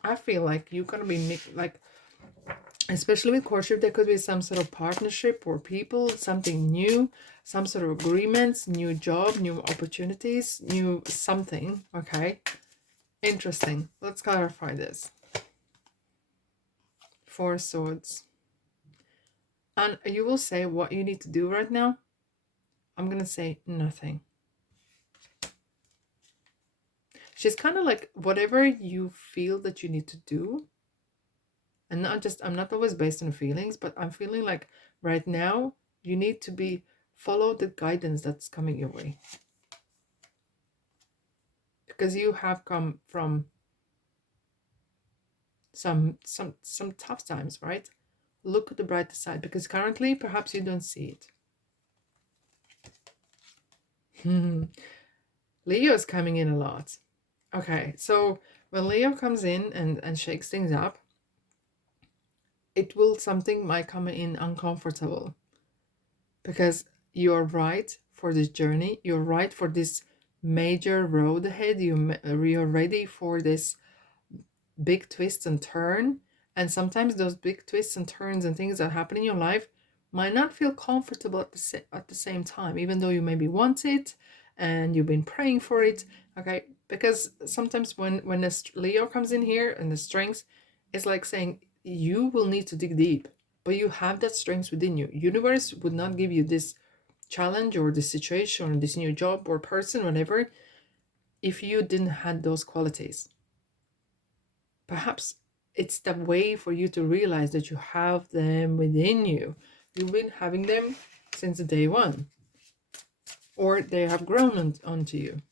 I feel like you're gonna be like, especially with courtship, there could be some sort of partnership or people, something new, some sort of agreements, new job, new opportunities, new something. Okay, interesting. Let's clarify this. Four Swords. And you will say what you need to do right now. I'm gonna say nothing. She's kind of like, whatever you feel that you need to do, and not just, I'm not always based on feelings, but I'm feeling like right now you need to follow the guidance that's coming your way, because you have come from some tough times, right? Look at the brighter side, because currently perhaps you don't see it. Leo is coming in a lot. Okay, so when Leo comes in and shakes things up, something might come in uncomfortable, because you're right for this journey, you're right for this major road ahead, you're ready for this big twist and turn. And sometimes those big twists and turns and things that happen in your life might not feel comfortable at the same time, even though you maybe want it and you've been praying for it. Okay, because sometimes when the Leo comes in here and the strength, it's like saying you will need to dig deep, but you have that strength within you. Universe would not give you this challenge or this situation or this new job or person, whatever, if you didn't have those qualities. Perhaps it's the way for you to realize that you have them within you. You've been having them since day one, or they have grown onto you.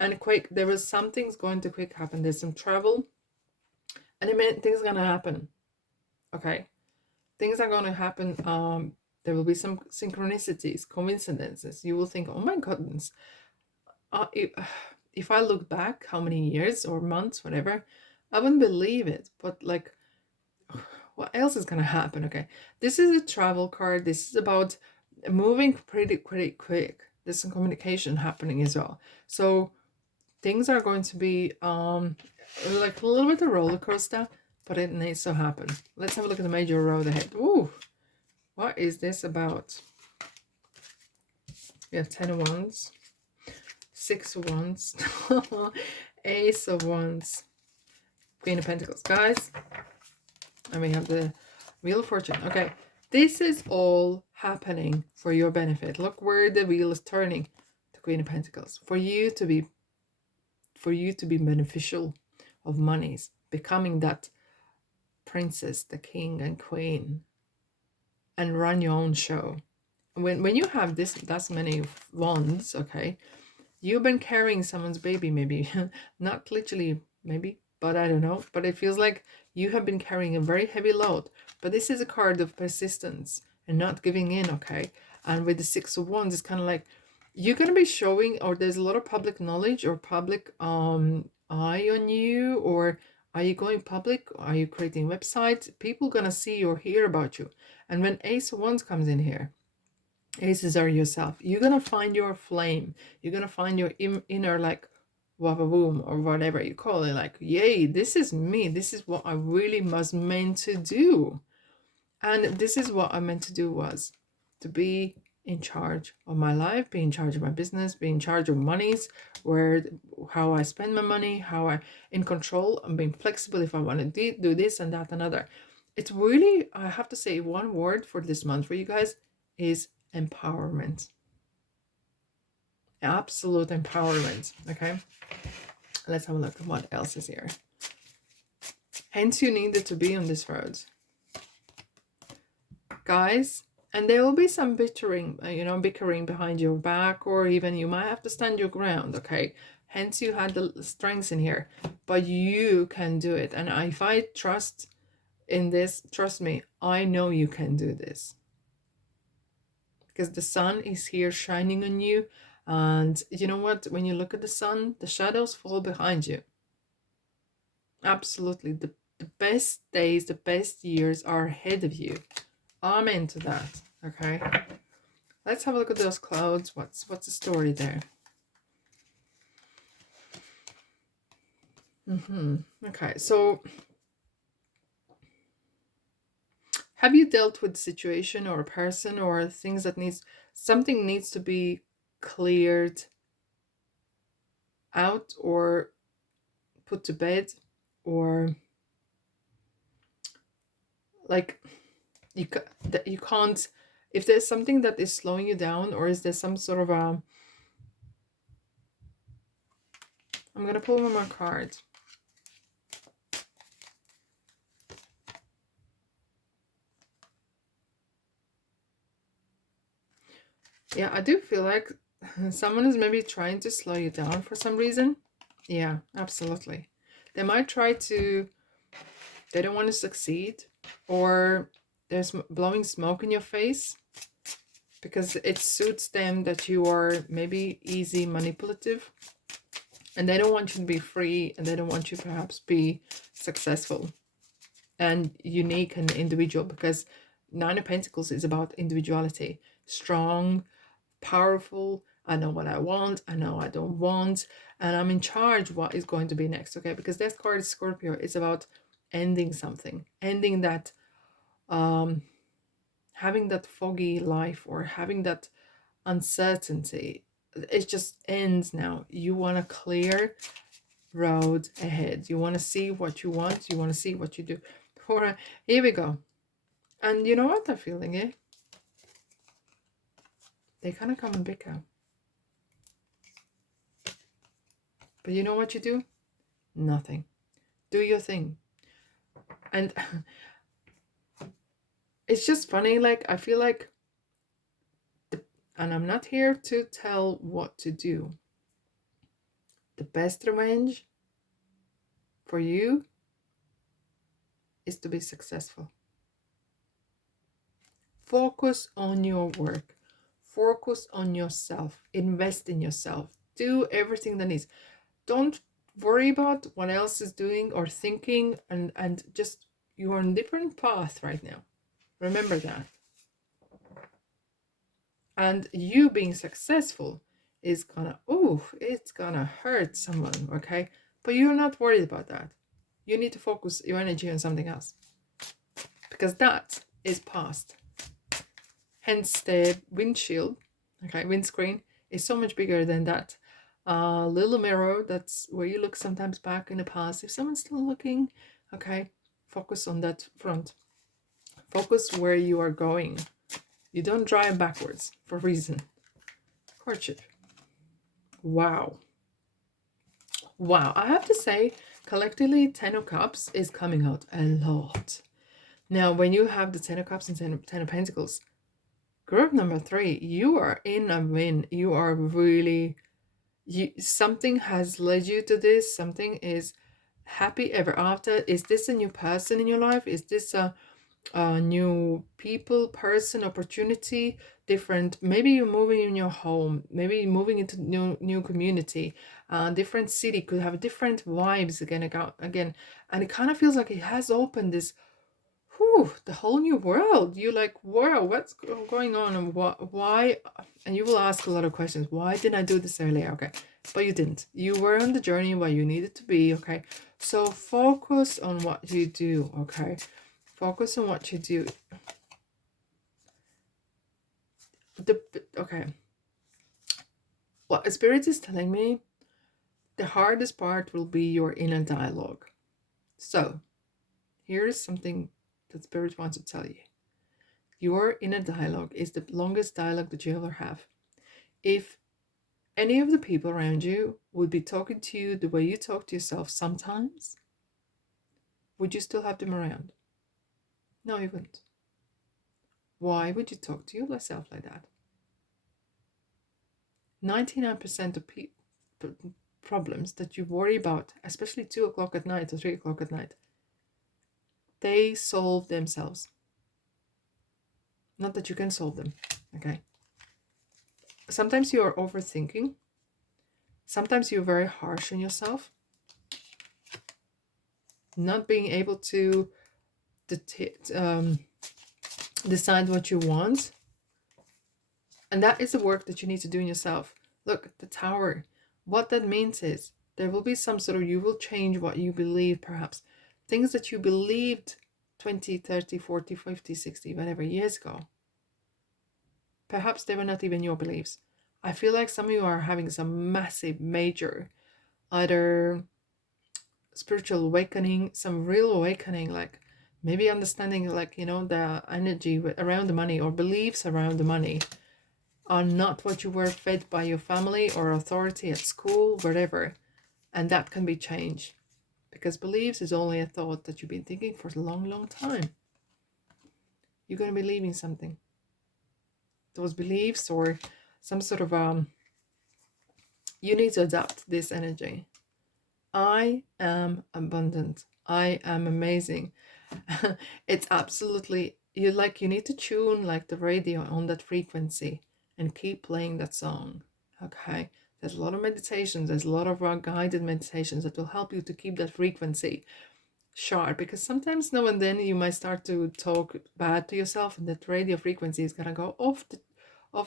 And quick, there was something's going to quick happen. There's some travel, and things are gonna happen. Okay, things are gonna happen. There will be some synchronicities, coincidences. You will think, oh my goodness, if I look back how many years or months, whatever, I wouldn't believe it. But like, what else is gonna happen? Okay, this is a travel card. This is about moving pretty quick. There's some communication happening as well. So things are going to be like a little bit of a roller coaster, but it needs to happen. Let's have a look at the major road ahead. Ooh, what is this about? We have 10 of Wands, 6 of Wands, Ace of Wands, Queen of Pentacles, guys. And we have the Wheel of Fortune. Okay, this is all happening for your benefit. Look where the wheel is turning. The Queen of Pentacles. For you to be beneficial of monies, becoming that princess, the king and queen, and run your own show. When you have that's many wands, okay, you've been carrying someone's baby, maybe not literally, maybe, but I don't know, but it feels like you have been carrying a very heavy load. But this is a card of persistence and not giving in, okay? And with the 6 of Wands, it's kind of like you're going to be showing, or there's a lot of public knowledge or public eye on you, or are you going public? Are you creating websites? People going to see or hear about you. And when Ace of Wands comes in here, aces are yourself. You're going to find your flame. You're going to find your inner, like, wavaboom, or whatever you call it, like, yay, this is me. This is what I really was meant to do. And this is what I meant to do, was to be in charge of my life, be in charge of my business, be in charge of monies, how I spend my money, how I in control. I'm being flexible if I want to do this and that and other. It's really, I have to say, one word for this month for you guys is empowerment. Absolute empowerment. Okay, let's have a look at what else is here. Hence you needed to be on this road, guys. And there will be some bickering behind your back, or even you might have to stand your ground. Okay, hence you had the strengths in here, but you can do it. And if I trust in this, trust me, I know you can do this, because the sun is here shining on you. And you know what? When you look at the sun, the shadows fall behind you. Absolutely. The best days, the best years are ahead of you. Amen to that. Okay. Let's have a look at those clouds. What's the story there? Okay, so have you dealt with a situation or a person or things that something needs to be cleared out or put to bed, or like you can't, if there's something that is slowing you down, or is there some sort of a, I'm gonna pull one more card. Yeah, I do feel like someone is maybe trying to slow you down for some reason. Yeah, absolutely. They might try to, they don't want to succeed, or there's blowing smoke in your face because it suits them that you are maybe easy manipulative, and they don't want you to be free, and they don't want you to perhaps be successful and unique and individual, because Nine of Pentacles is about individuality. Strong, powerful, I know what I want, I know I don't want, and I'm in charge what is going to be next. Okay, because this card is Scorpio. It's about ending something, ending that, having that foggy life, or having that uncertainty. It just ends now. You want a clear road ahead. You want to see what you want. You want to see what you do. Here we go. And you know what they're feeling, eh? They kind of come and bicker. But you know what you do? Nothing. Do your thing. And it's just funny, like, I feel like, and I'm not here to tell what to do. The best revenge for you is to be successful. Focus on your work. Focus on yourself. Invest in yourself. Do everything that needs. Don't worry about what else is doing or thinking, and just, you are on a different path right now. Remember that. And you being successful is gonna, it's gonna hurt someone, okay? But you're not worried about that. You need to focus your energy on something else, because that is past. Hence the windshield, okay, windscreen is so much bigger than that little mirror. That's where you look sometimes back in the past. If someone's still looking, okay, focus on that front. Focus where you are going. You don't drive backwards for a reason. Courtship. Wow. Wow. I have to say, collectively, 10 of Cups is coming out a lot. Now, when you have the 10 of Cups and 10 of Pentacles, group number 3, you are in a win. You are really, something has led you to this. Something is happy ever after. Is this a new person in your life? Is this a new people, person, opportunity, different? Maybe you're moving in your home, maybe you're moving into new community, different city, could have different vibes again, and it kind of feels like it has opened this, the whole new world. You're like, wow, what's going on, and why? And you will ask a lot of questions. Why didn't I do this earlier? Okay, but you didn't. You were on the journey where you needed to be. Okay, so focus on what you do. Okay, focus on what you do. Okay, what Spirit is telling me, the hardest part will be your inner dialogue. So here is something that Spirit wants to tell you. Your inner dialogue is the longest dialogue that you ever have. If any of the people around you would be talking to you the way you talk to yourself sometimes, would you still have them around? No, you wouldn't. Why would you talk to yourself like that? 99% of problems that you worry about, especially 2 o'clock at night or 3 o'clock at night, they solve themselves. Not that you can solve them, okay? Sometimes you are overthinking. Sometimes you're very harsh on yourself. Not being able to decide what you want. And that is the work that you need to do in yourself. Look, the Tower. What that means is there will be some sort of, you will change what you believe, perhaps. Things that you believed 20, 30, 40, 50, 60, whatever years ago. Perhaps they were not even your beliefs. I feel like some of you are having some massive, major, either spiritual awakening, some real awakening, like maybe understanding, like, you know, the energy around the money or beliefs around the money are not what you were fed by your family or authority at school, whatever. And that can be changed, because beliefs is only a thought that you've been thinking for a long, long time. You're going to be leaving something. Those beliefs or some sort of, you need to adapt this energy. I am abundant. I am amazing. It's absolutely, you need to tune like the radio on that frequency and keep playing that song. Okay, there's a lot of meditations, there's a lot of guided meditations that will help you to keep that frequency sharp, because sometimes now and then you might start to talk bad to yourself, and that radio frequency is gonna go off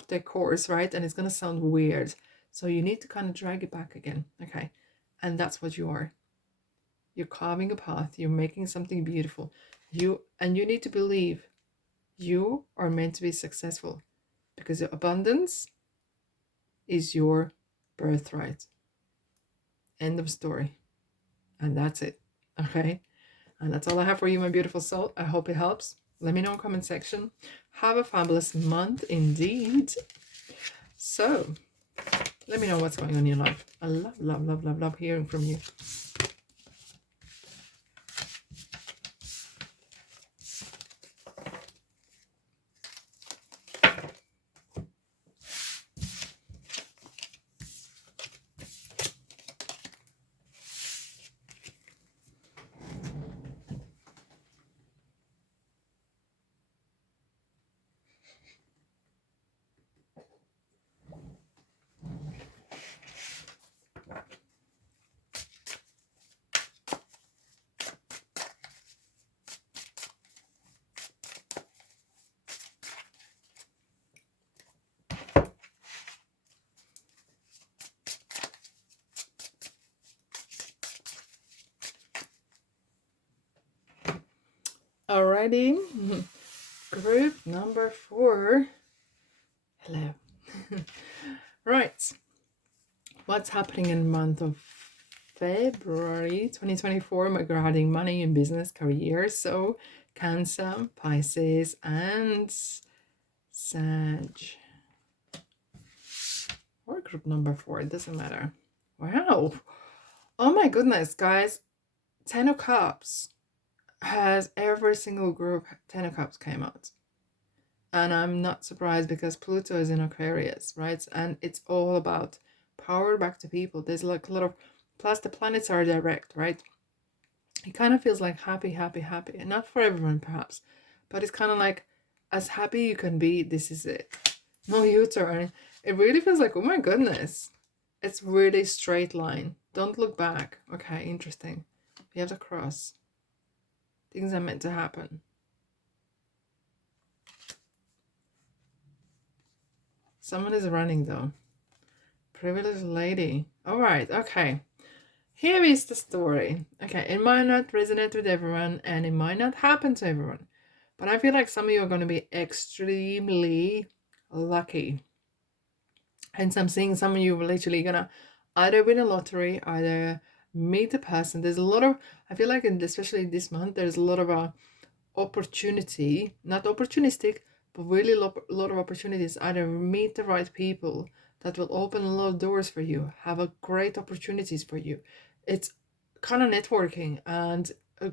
the course, right? And it's gonna sound weird, so you need to kind of drag it back again. Okay, and that's what you are. You're carving a path, you're making something beautiful. You need to believe you are meant to be successful, because your abundance is your birthright. End of story. And that's it. Okay, and that's all I have for you, my beautiful soul. I hope it helps. Let me know in the comment section. Have a fabulous month indeed. So let me know what's going on in your life. I love hearing from you. Alrighty, group number 4. Hello. Right, what's happening in the month of February 2024 regarding money and business, career? So Cancer, Pisces, and Sag. Or group number 4, it doesn't matter. Wow. Oh my goodness, guys. 10 of Cups has every single group. 10 of Cups came out. And I'm not surprised, because Pluto is in Aquarius, right? And it's all about power back to people. There's like a lot of, plus the planets are direct, right? It kind of feels like happy. And not for everyone, perhaps. But it's kind of like, as happy you can be, this is it. No U-turn. It really feels like, oh my goodness. It's really straight line. Don't look back. Okay, interesting. You have the cross. Things are meant to happen. Someone is running though. Privileged lady. All right, okay. Here is the story. Okay, it might not resonate with everyone, and it might not happen to everyone. But I feel like some of you are going to be extremely lucky. Hence, I'm seeing some of you are literally going to either win a lottery, either meet a person. There's a lot of, I feel like, especially this month, there's a lot of opportunity, not opportunistic, but really a lot of opportunities. Either meet the right people that will open a lot of doors for you, have a great opportunities for you. It's kind of networking and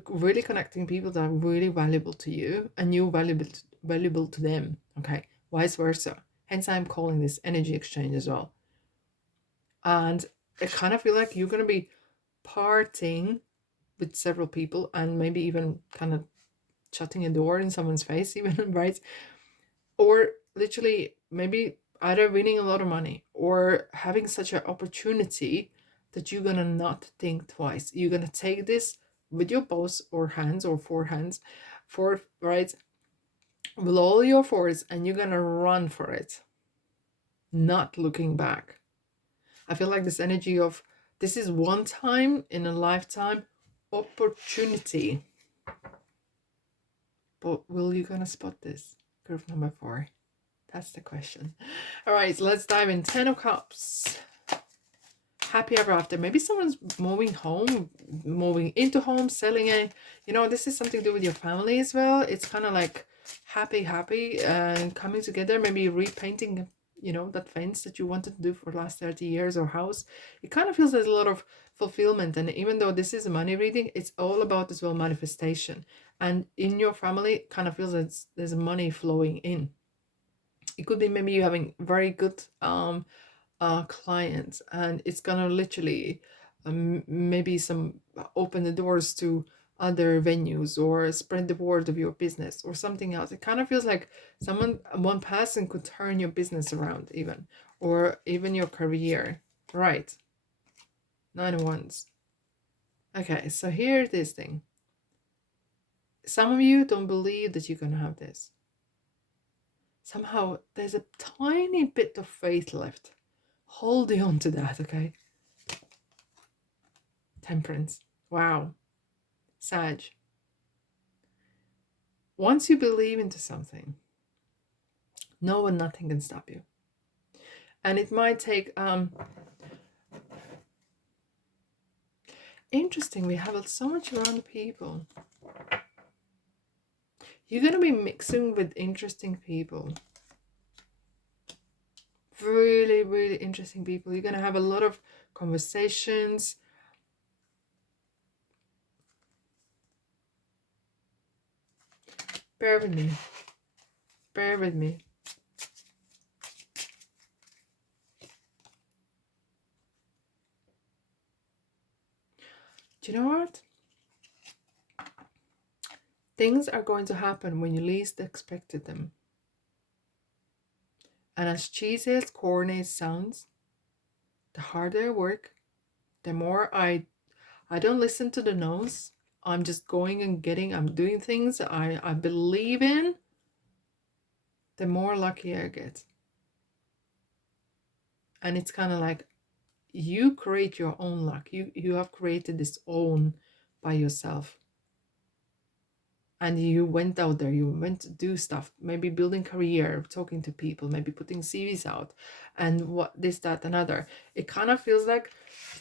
really connecting people that are really valuable to you, and you valuable to them. Okay, vice versa. Hence, I'm calling this energy exchange as well. And I kind of feel like you're going to be parting with several people, and maybe even kind of shutting a door in someone's face even, right? Or literally maybe either winning a lot of money or having such an opportunity that you're gonna not think twice. You're gonna take this with your both or hands or four hands, right, with all your fours, and you're gonna run for it. not looking back. I feel like this energy of this is one time in a lifetime opportunity. But will you gonna spot this? Group number 4. That's the question. All right, so let's dive in. 10 of Cups. Happy ever after. Maybe someone's moving home, moving into home, selling it. You know, this is something to do with your family as well. It's kind of like happy, and coming together. Maybe repainting, you know, that fence that you wanted to do for the last 30 years or house. It kind of feels there's a lot of fulfillment. And even though this is a money reading, it's all about as well manifestation. And in your family, it kind of feels that there's money flowing in. It could be maybe you having very good clients, and it's gonna literally maybe some open the doors to other venues or spread the word of your business or something else. It kind of feels like one person could turn your business around, even, or even your career, right? 9 of Wands. Okay, so here's this thing. Some of you don't believe that you're gonna have this. Somehow there's a tiny bit of faith left. Hold on to that, okay? Temperance. Wow. Sag. Once you believe into something, no one, nothing can stop you. And it might take interesting, we have so much around people. You're gonna be mixing with interesting people. Really, really interesting people. You're gonna have a lot of conversations. Bear with me. Bear with me. Do you know what? Things are going to happen when you least expected them. And as cheesy as corny it sounds, the harder I work, the more I don't listen to the no's. I'm just going and I'm doing things I believe in, the more lucky I get. And it's kind of like you create your own luck. You have created this own by yourself. And you went out there, you went to do stuff, maybe building career, talking to people, maybe putting CVs out, and what this, that, and other. It kind of feels like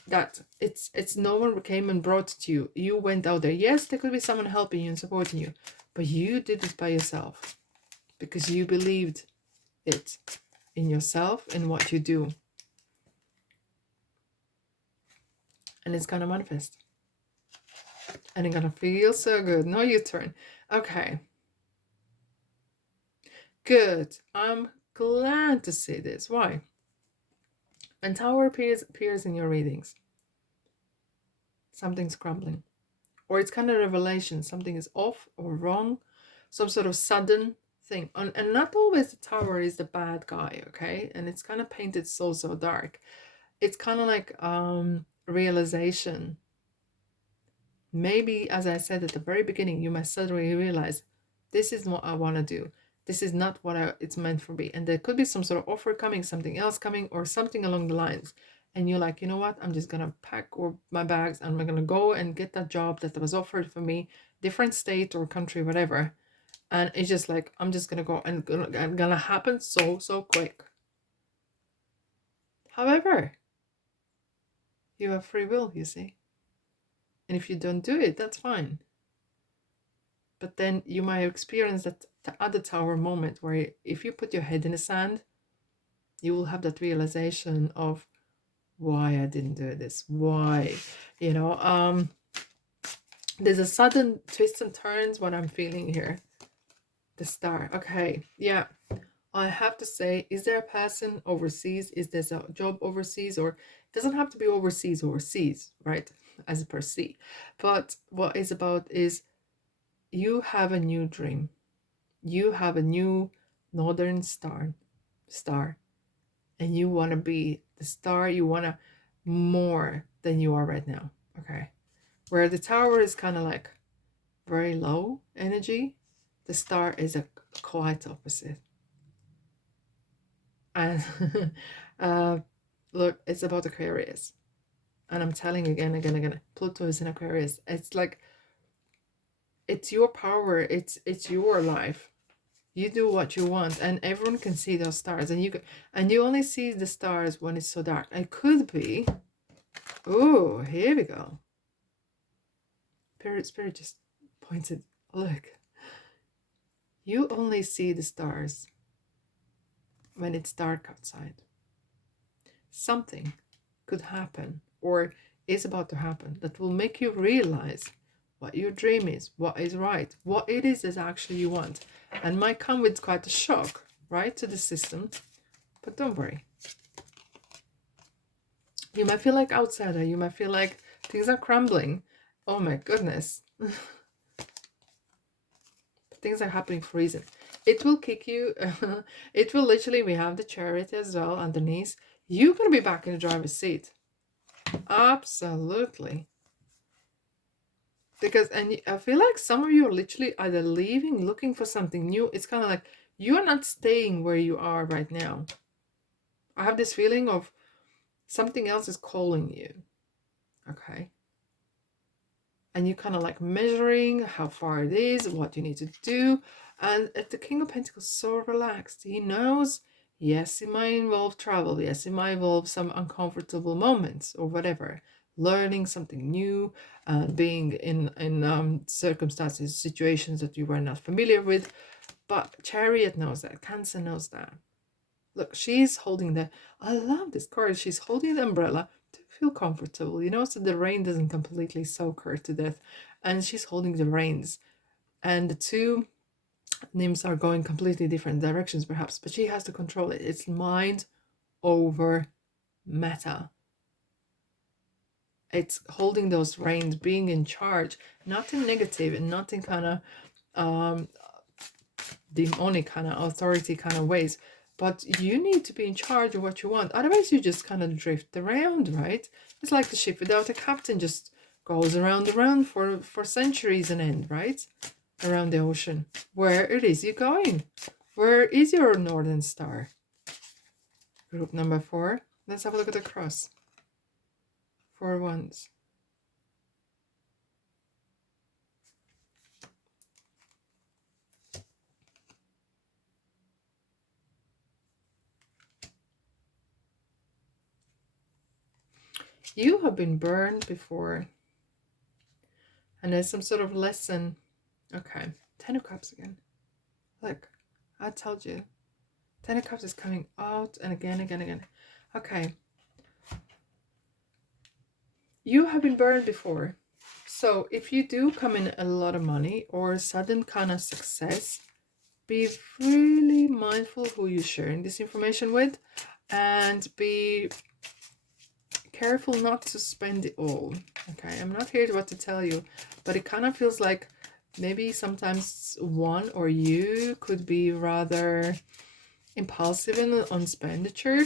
that it's no one came and brought it to you. You went out there. Yes, there could be someone helping you and supporting you, but you did this by yourself because you believed it in yourself and what you do. And it's gonna manifest. And it's gonna feel so good. Now your turn. Okay. Good. I'm glad to see this. Why? When Tower appears in your readings, something's crumbling. Or it's kind of revelation. Something is off or wrong. Some sort of sudden thing. And not always the Tower is the bad guy, okay? And it's kind of painted so dark. It's kind of like realization. Maybe, as I said at the very beginning, you might suddenly realize this is what I want to do. This is not what it's meant for me. And there could be some sort of offer coming, something else coming, or something along the lines. And you're like, you know what? I'm just going to pack my bags and I'm going to go and get that job that was offered for me, different state or country, whatever. And it's just like, I'm just going to go and it's going to happen so quick. However, you have free will, you see. And if you don't do it, that's fine. But then you might experience that the other Tower moment where if you put your head in the sand, you will have that realization of why I didn't do this. Why? You know, there's a sudden twists and turns what I'm feeling here. The Star. Okay. Yeah. I have to say, is there a person overseas? Is there a job overseas? Or it doesn't have to be overseas, right? As per se. But what is about is you have a new dream. You have a new northern star. And you want to be the star. You want to more than you are right now. Okay. Where the Tower is kind of like very low energy, the Star is a quite opposite. And look, it's about Aquarius. And I'm telling again, Pluto is in Aquarius. It's like, it's your power, it's your life. You do what you want, and everyone can see those stars, and you only see the stars when it's so dark. It could be, oh, here we go. Spirit just pointed, look. You only see the stars when it's dark outside. Something could happen or is about to happen that will make you realize what your dream is, what is right, what it is that actually you want. And might come with quite a shock, right, to the system. But don't worry. You might feel like outsider. You might feel like things are crumbling. Oh my goodness. Things are happening for a reason. It will kick you. It will literally, we have the Chariot as well underneath. You're going to be back in the driver's seat. Absolutely. Because, and I feel like some of you are literally either leaving, looking for something new. It's kind of like you're not staying where you are right now. I have this feeling of something else is calling you. Okay. And you kind of like measuring how far it is, what you need to do. And the King of Pentacles is so relaxed. He knows, yes, it might involve travel. Yes, it might involve some uncomfortable moments or whatever. Learning something new, being in circumstances, situations that you were not familiar with. But Chariot knows that. Cancer knows that. Look, she's holding I love this card. She's holding the umbrella to feel comfortable, you know, so the rain doesn't completely soak her to death. And she's holding the reins. And the two nymphs are going completely different directions, perhaps, but she has to control it. It's mind over matter. It's holding those reins, being in charge, not in negative and not in kind of demonic kind of authority kind of ways. But you need to be in charge of what you want. Otherwise, you just kind of drift around, right? It's like the ship without a captain, just goes around for centuries and end, right? Around the ocean. Where it is you going? Where is your Northern Star? Group number 4. Let's have a look at the cross. 4 wands. You have been burned before. And there's some sort of lesson. Okay. 10 of Cups again. Look, I told you. 10 of Cups is coming out and again. Okay. You have been burned before. So if you do come in a lot of money or sudden kind of success, be really mindful who you're sharing this information with, and be careful not to spend it all. Okay, I'm not here to tell you, but it kind of feels like maybe sometimes one or you could be rather impulsive on expenditure.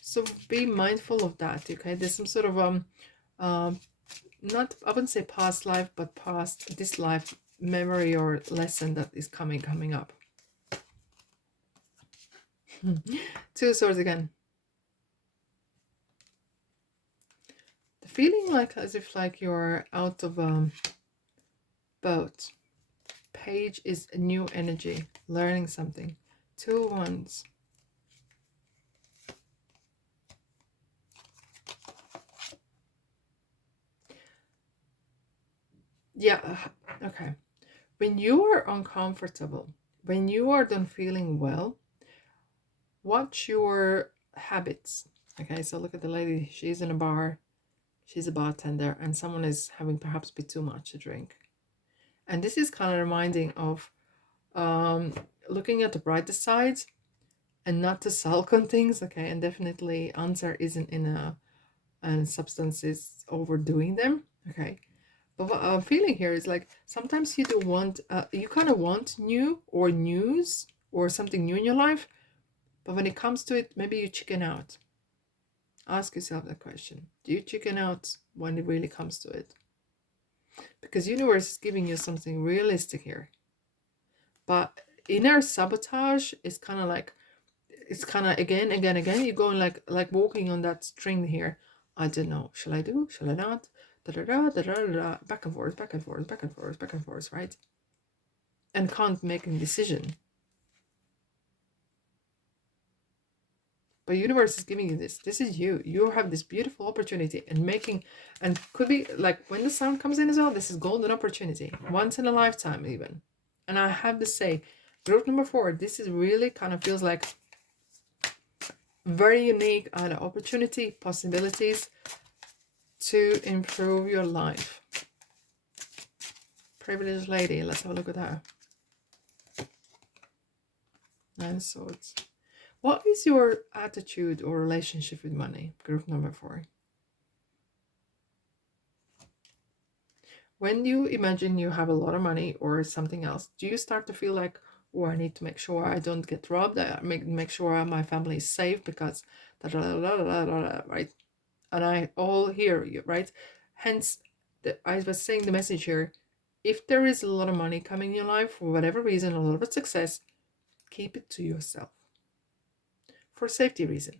So be mindful of that. Okay, there's some sort of not, I wouldn't say past life, but past this life memory or lesson that is coming up. 2 of Swords again. The feeling like as if like you're out of boat. Page is a new energy, learning something. 2 of Wands. Yeah, okay. When you are uncomfortable, when you are done feeling well, watch your habits. Okay, so look at the lady. She's in a bar. She's a bartender, and someone is having perhaps a bit too much to drink. And this is kind of reminding of looking at the brighter side and not to sulk on things. Okay, and definitely answer isn't in and substances overdoing them. Okay, but what I'm feeling here is like sometimes you do want, you kind of want new or news or something new in your life, but when it comes to it, maybe you chicken out. Ask yourself that question. Do you chicken out when it really comes to it? Because universe is giving you something realistic here. But inner sabotage is kind of like it's kind of again, you're going like walking on that string here. I don't know, shall I do, shall I not, da da da da da da, back and forth, back and forth, back and forth, back and forth, right? And can't make a decision. But universe is giving you this. This is you. You have this beautiful opportunity and making, and could be like when the sun comes in as well, this is golden opportunity. Once in a lifetime even. And I have to say, group number 4, this is really kind of feels like very unique opportunity, possibilities to improve your life. Privileged lady, let's have a look at her. 9 swords. What is your attitude or relationship with money? Group number 4. When you imagine you have a lot of money or something else, do you start to feel like, oh, I need to make sure I don't get robbed, I make sure my family is safe because da, da, da, da, da, da, right? And I all hear you, right? Hence, I was saying the message here, if there is a lot of money coming in your life for whatever reason, a lot of success, keep it to yourself for safety reason.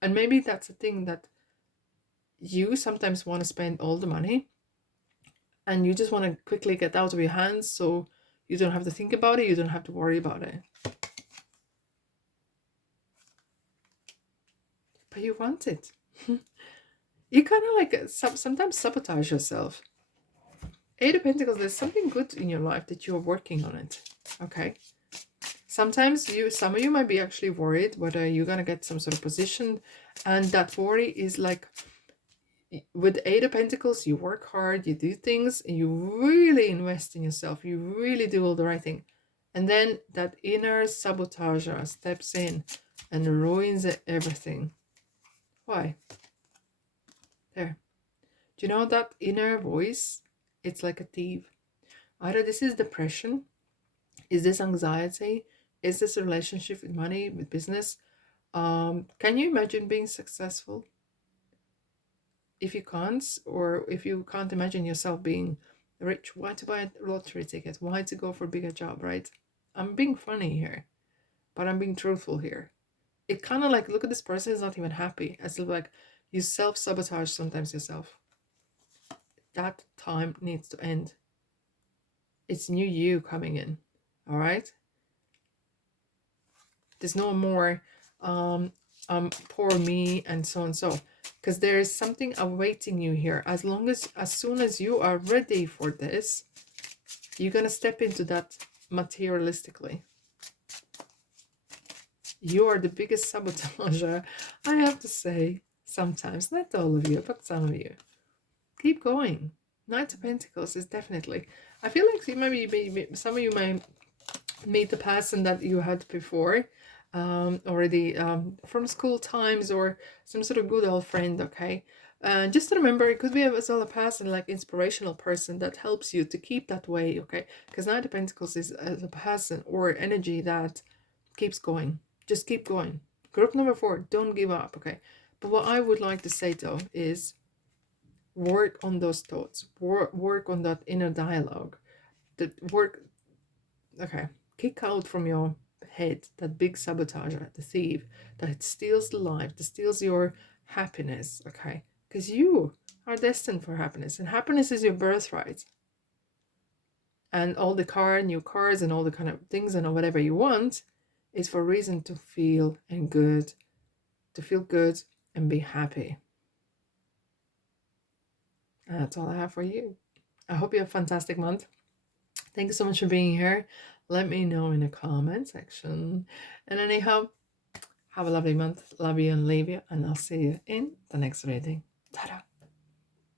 And maybe that's a thing that you sometimes want to spend all the money and you just want to quickly get out of your hands so you don't have to think about it, you don't have to worry about it. But you want it. You kind of like sometimes sabotage yourself. 8 of Pentacles, there's something good in your life that you're working on it. Okay. Sometimes some of you might be actually worried whether you're going to get some sort of position. And that worry is like, with 8 of Pentacles, you work hard, you do things, and you really invest in yourself. You really do all the right thing. And then that inner sabotager steps in and ruins everything. Why? There. Do you know that inner voice? It's like a thief. Either this is depression, is this anxiety, is this a relationship with money, with business? Can you imagine being successful? If you can't, or if you can't imagine yourself being rich, why to buy a lottery ticket? Why to go for a bigger job, right? I'm being funny here, but I'm being truthful here. It kind of like, look at this person is not even happy. It's like you self-sabotage sometimes yourself. That time needs to end. It's new you coming in, all right? There's no more poor me and so and so, because there is something awaiting you here. As soon as you are ready for this, you're gonna step into that materialistically. You are the biggest sabotager, I have to say. Sometimes, not all of you, but some of you. Keep going. Knight of Pentacles is definitely, I feel like maybe some of you might meet the person that you had before already from school times, or some sort of good old friend. Okay, just to remember, it could be as well a person, like inspirational person that helps you to keep that way. Okay, because Knight of Pentacles is a person or energy that keeps going. Just keep going. Group number 4, don't give up. Okay, but what I would like to say though is work on those thoughts, work on that inner dialogue, okay, kick out from your head that big sabotager, the thief, that steals the life, that steals your happiness. Okay, because you are destined for happiness, and happiness is your birthright. And all the new cars and all the kind of things and whatever you want is for a reason to feel good and be happy. And that's all I have for you. I hope you have a fantastic month. Thank you so much for being here. Let me know in the comment section. And anyhow, have a lovely month. Love you and leave you. And I'll see you in the next reading. Ta-da!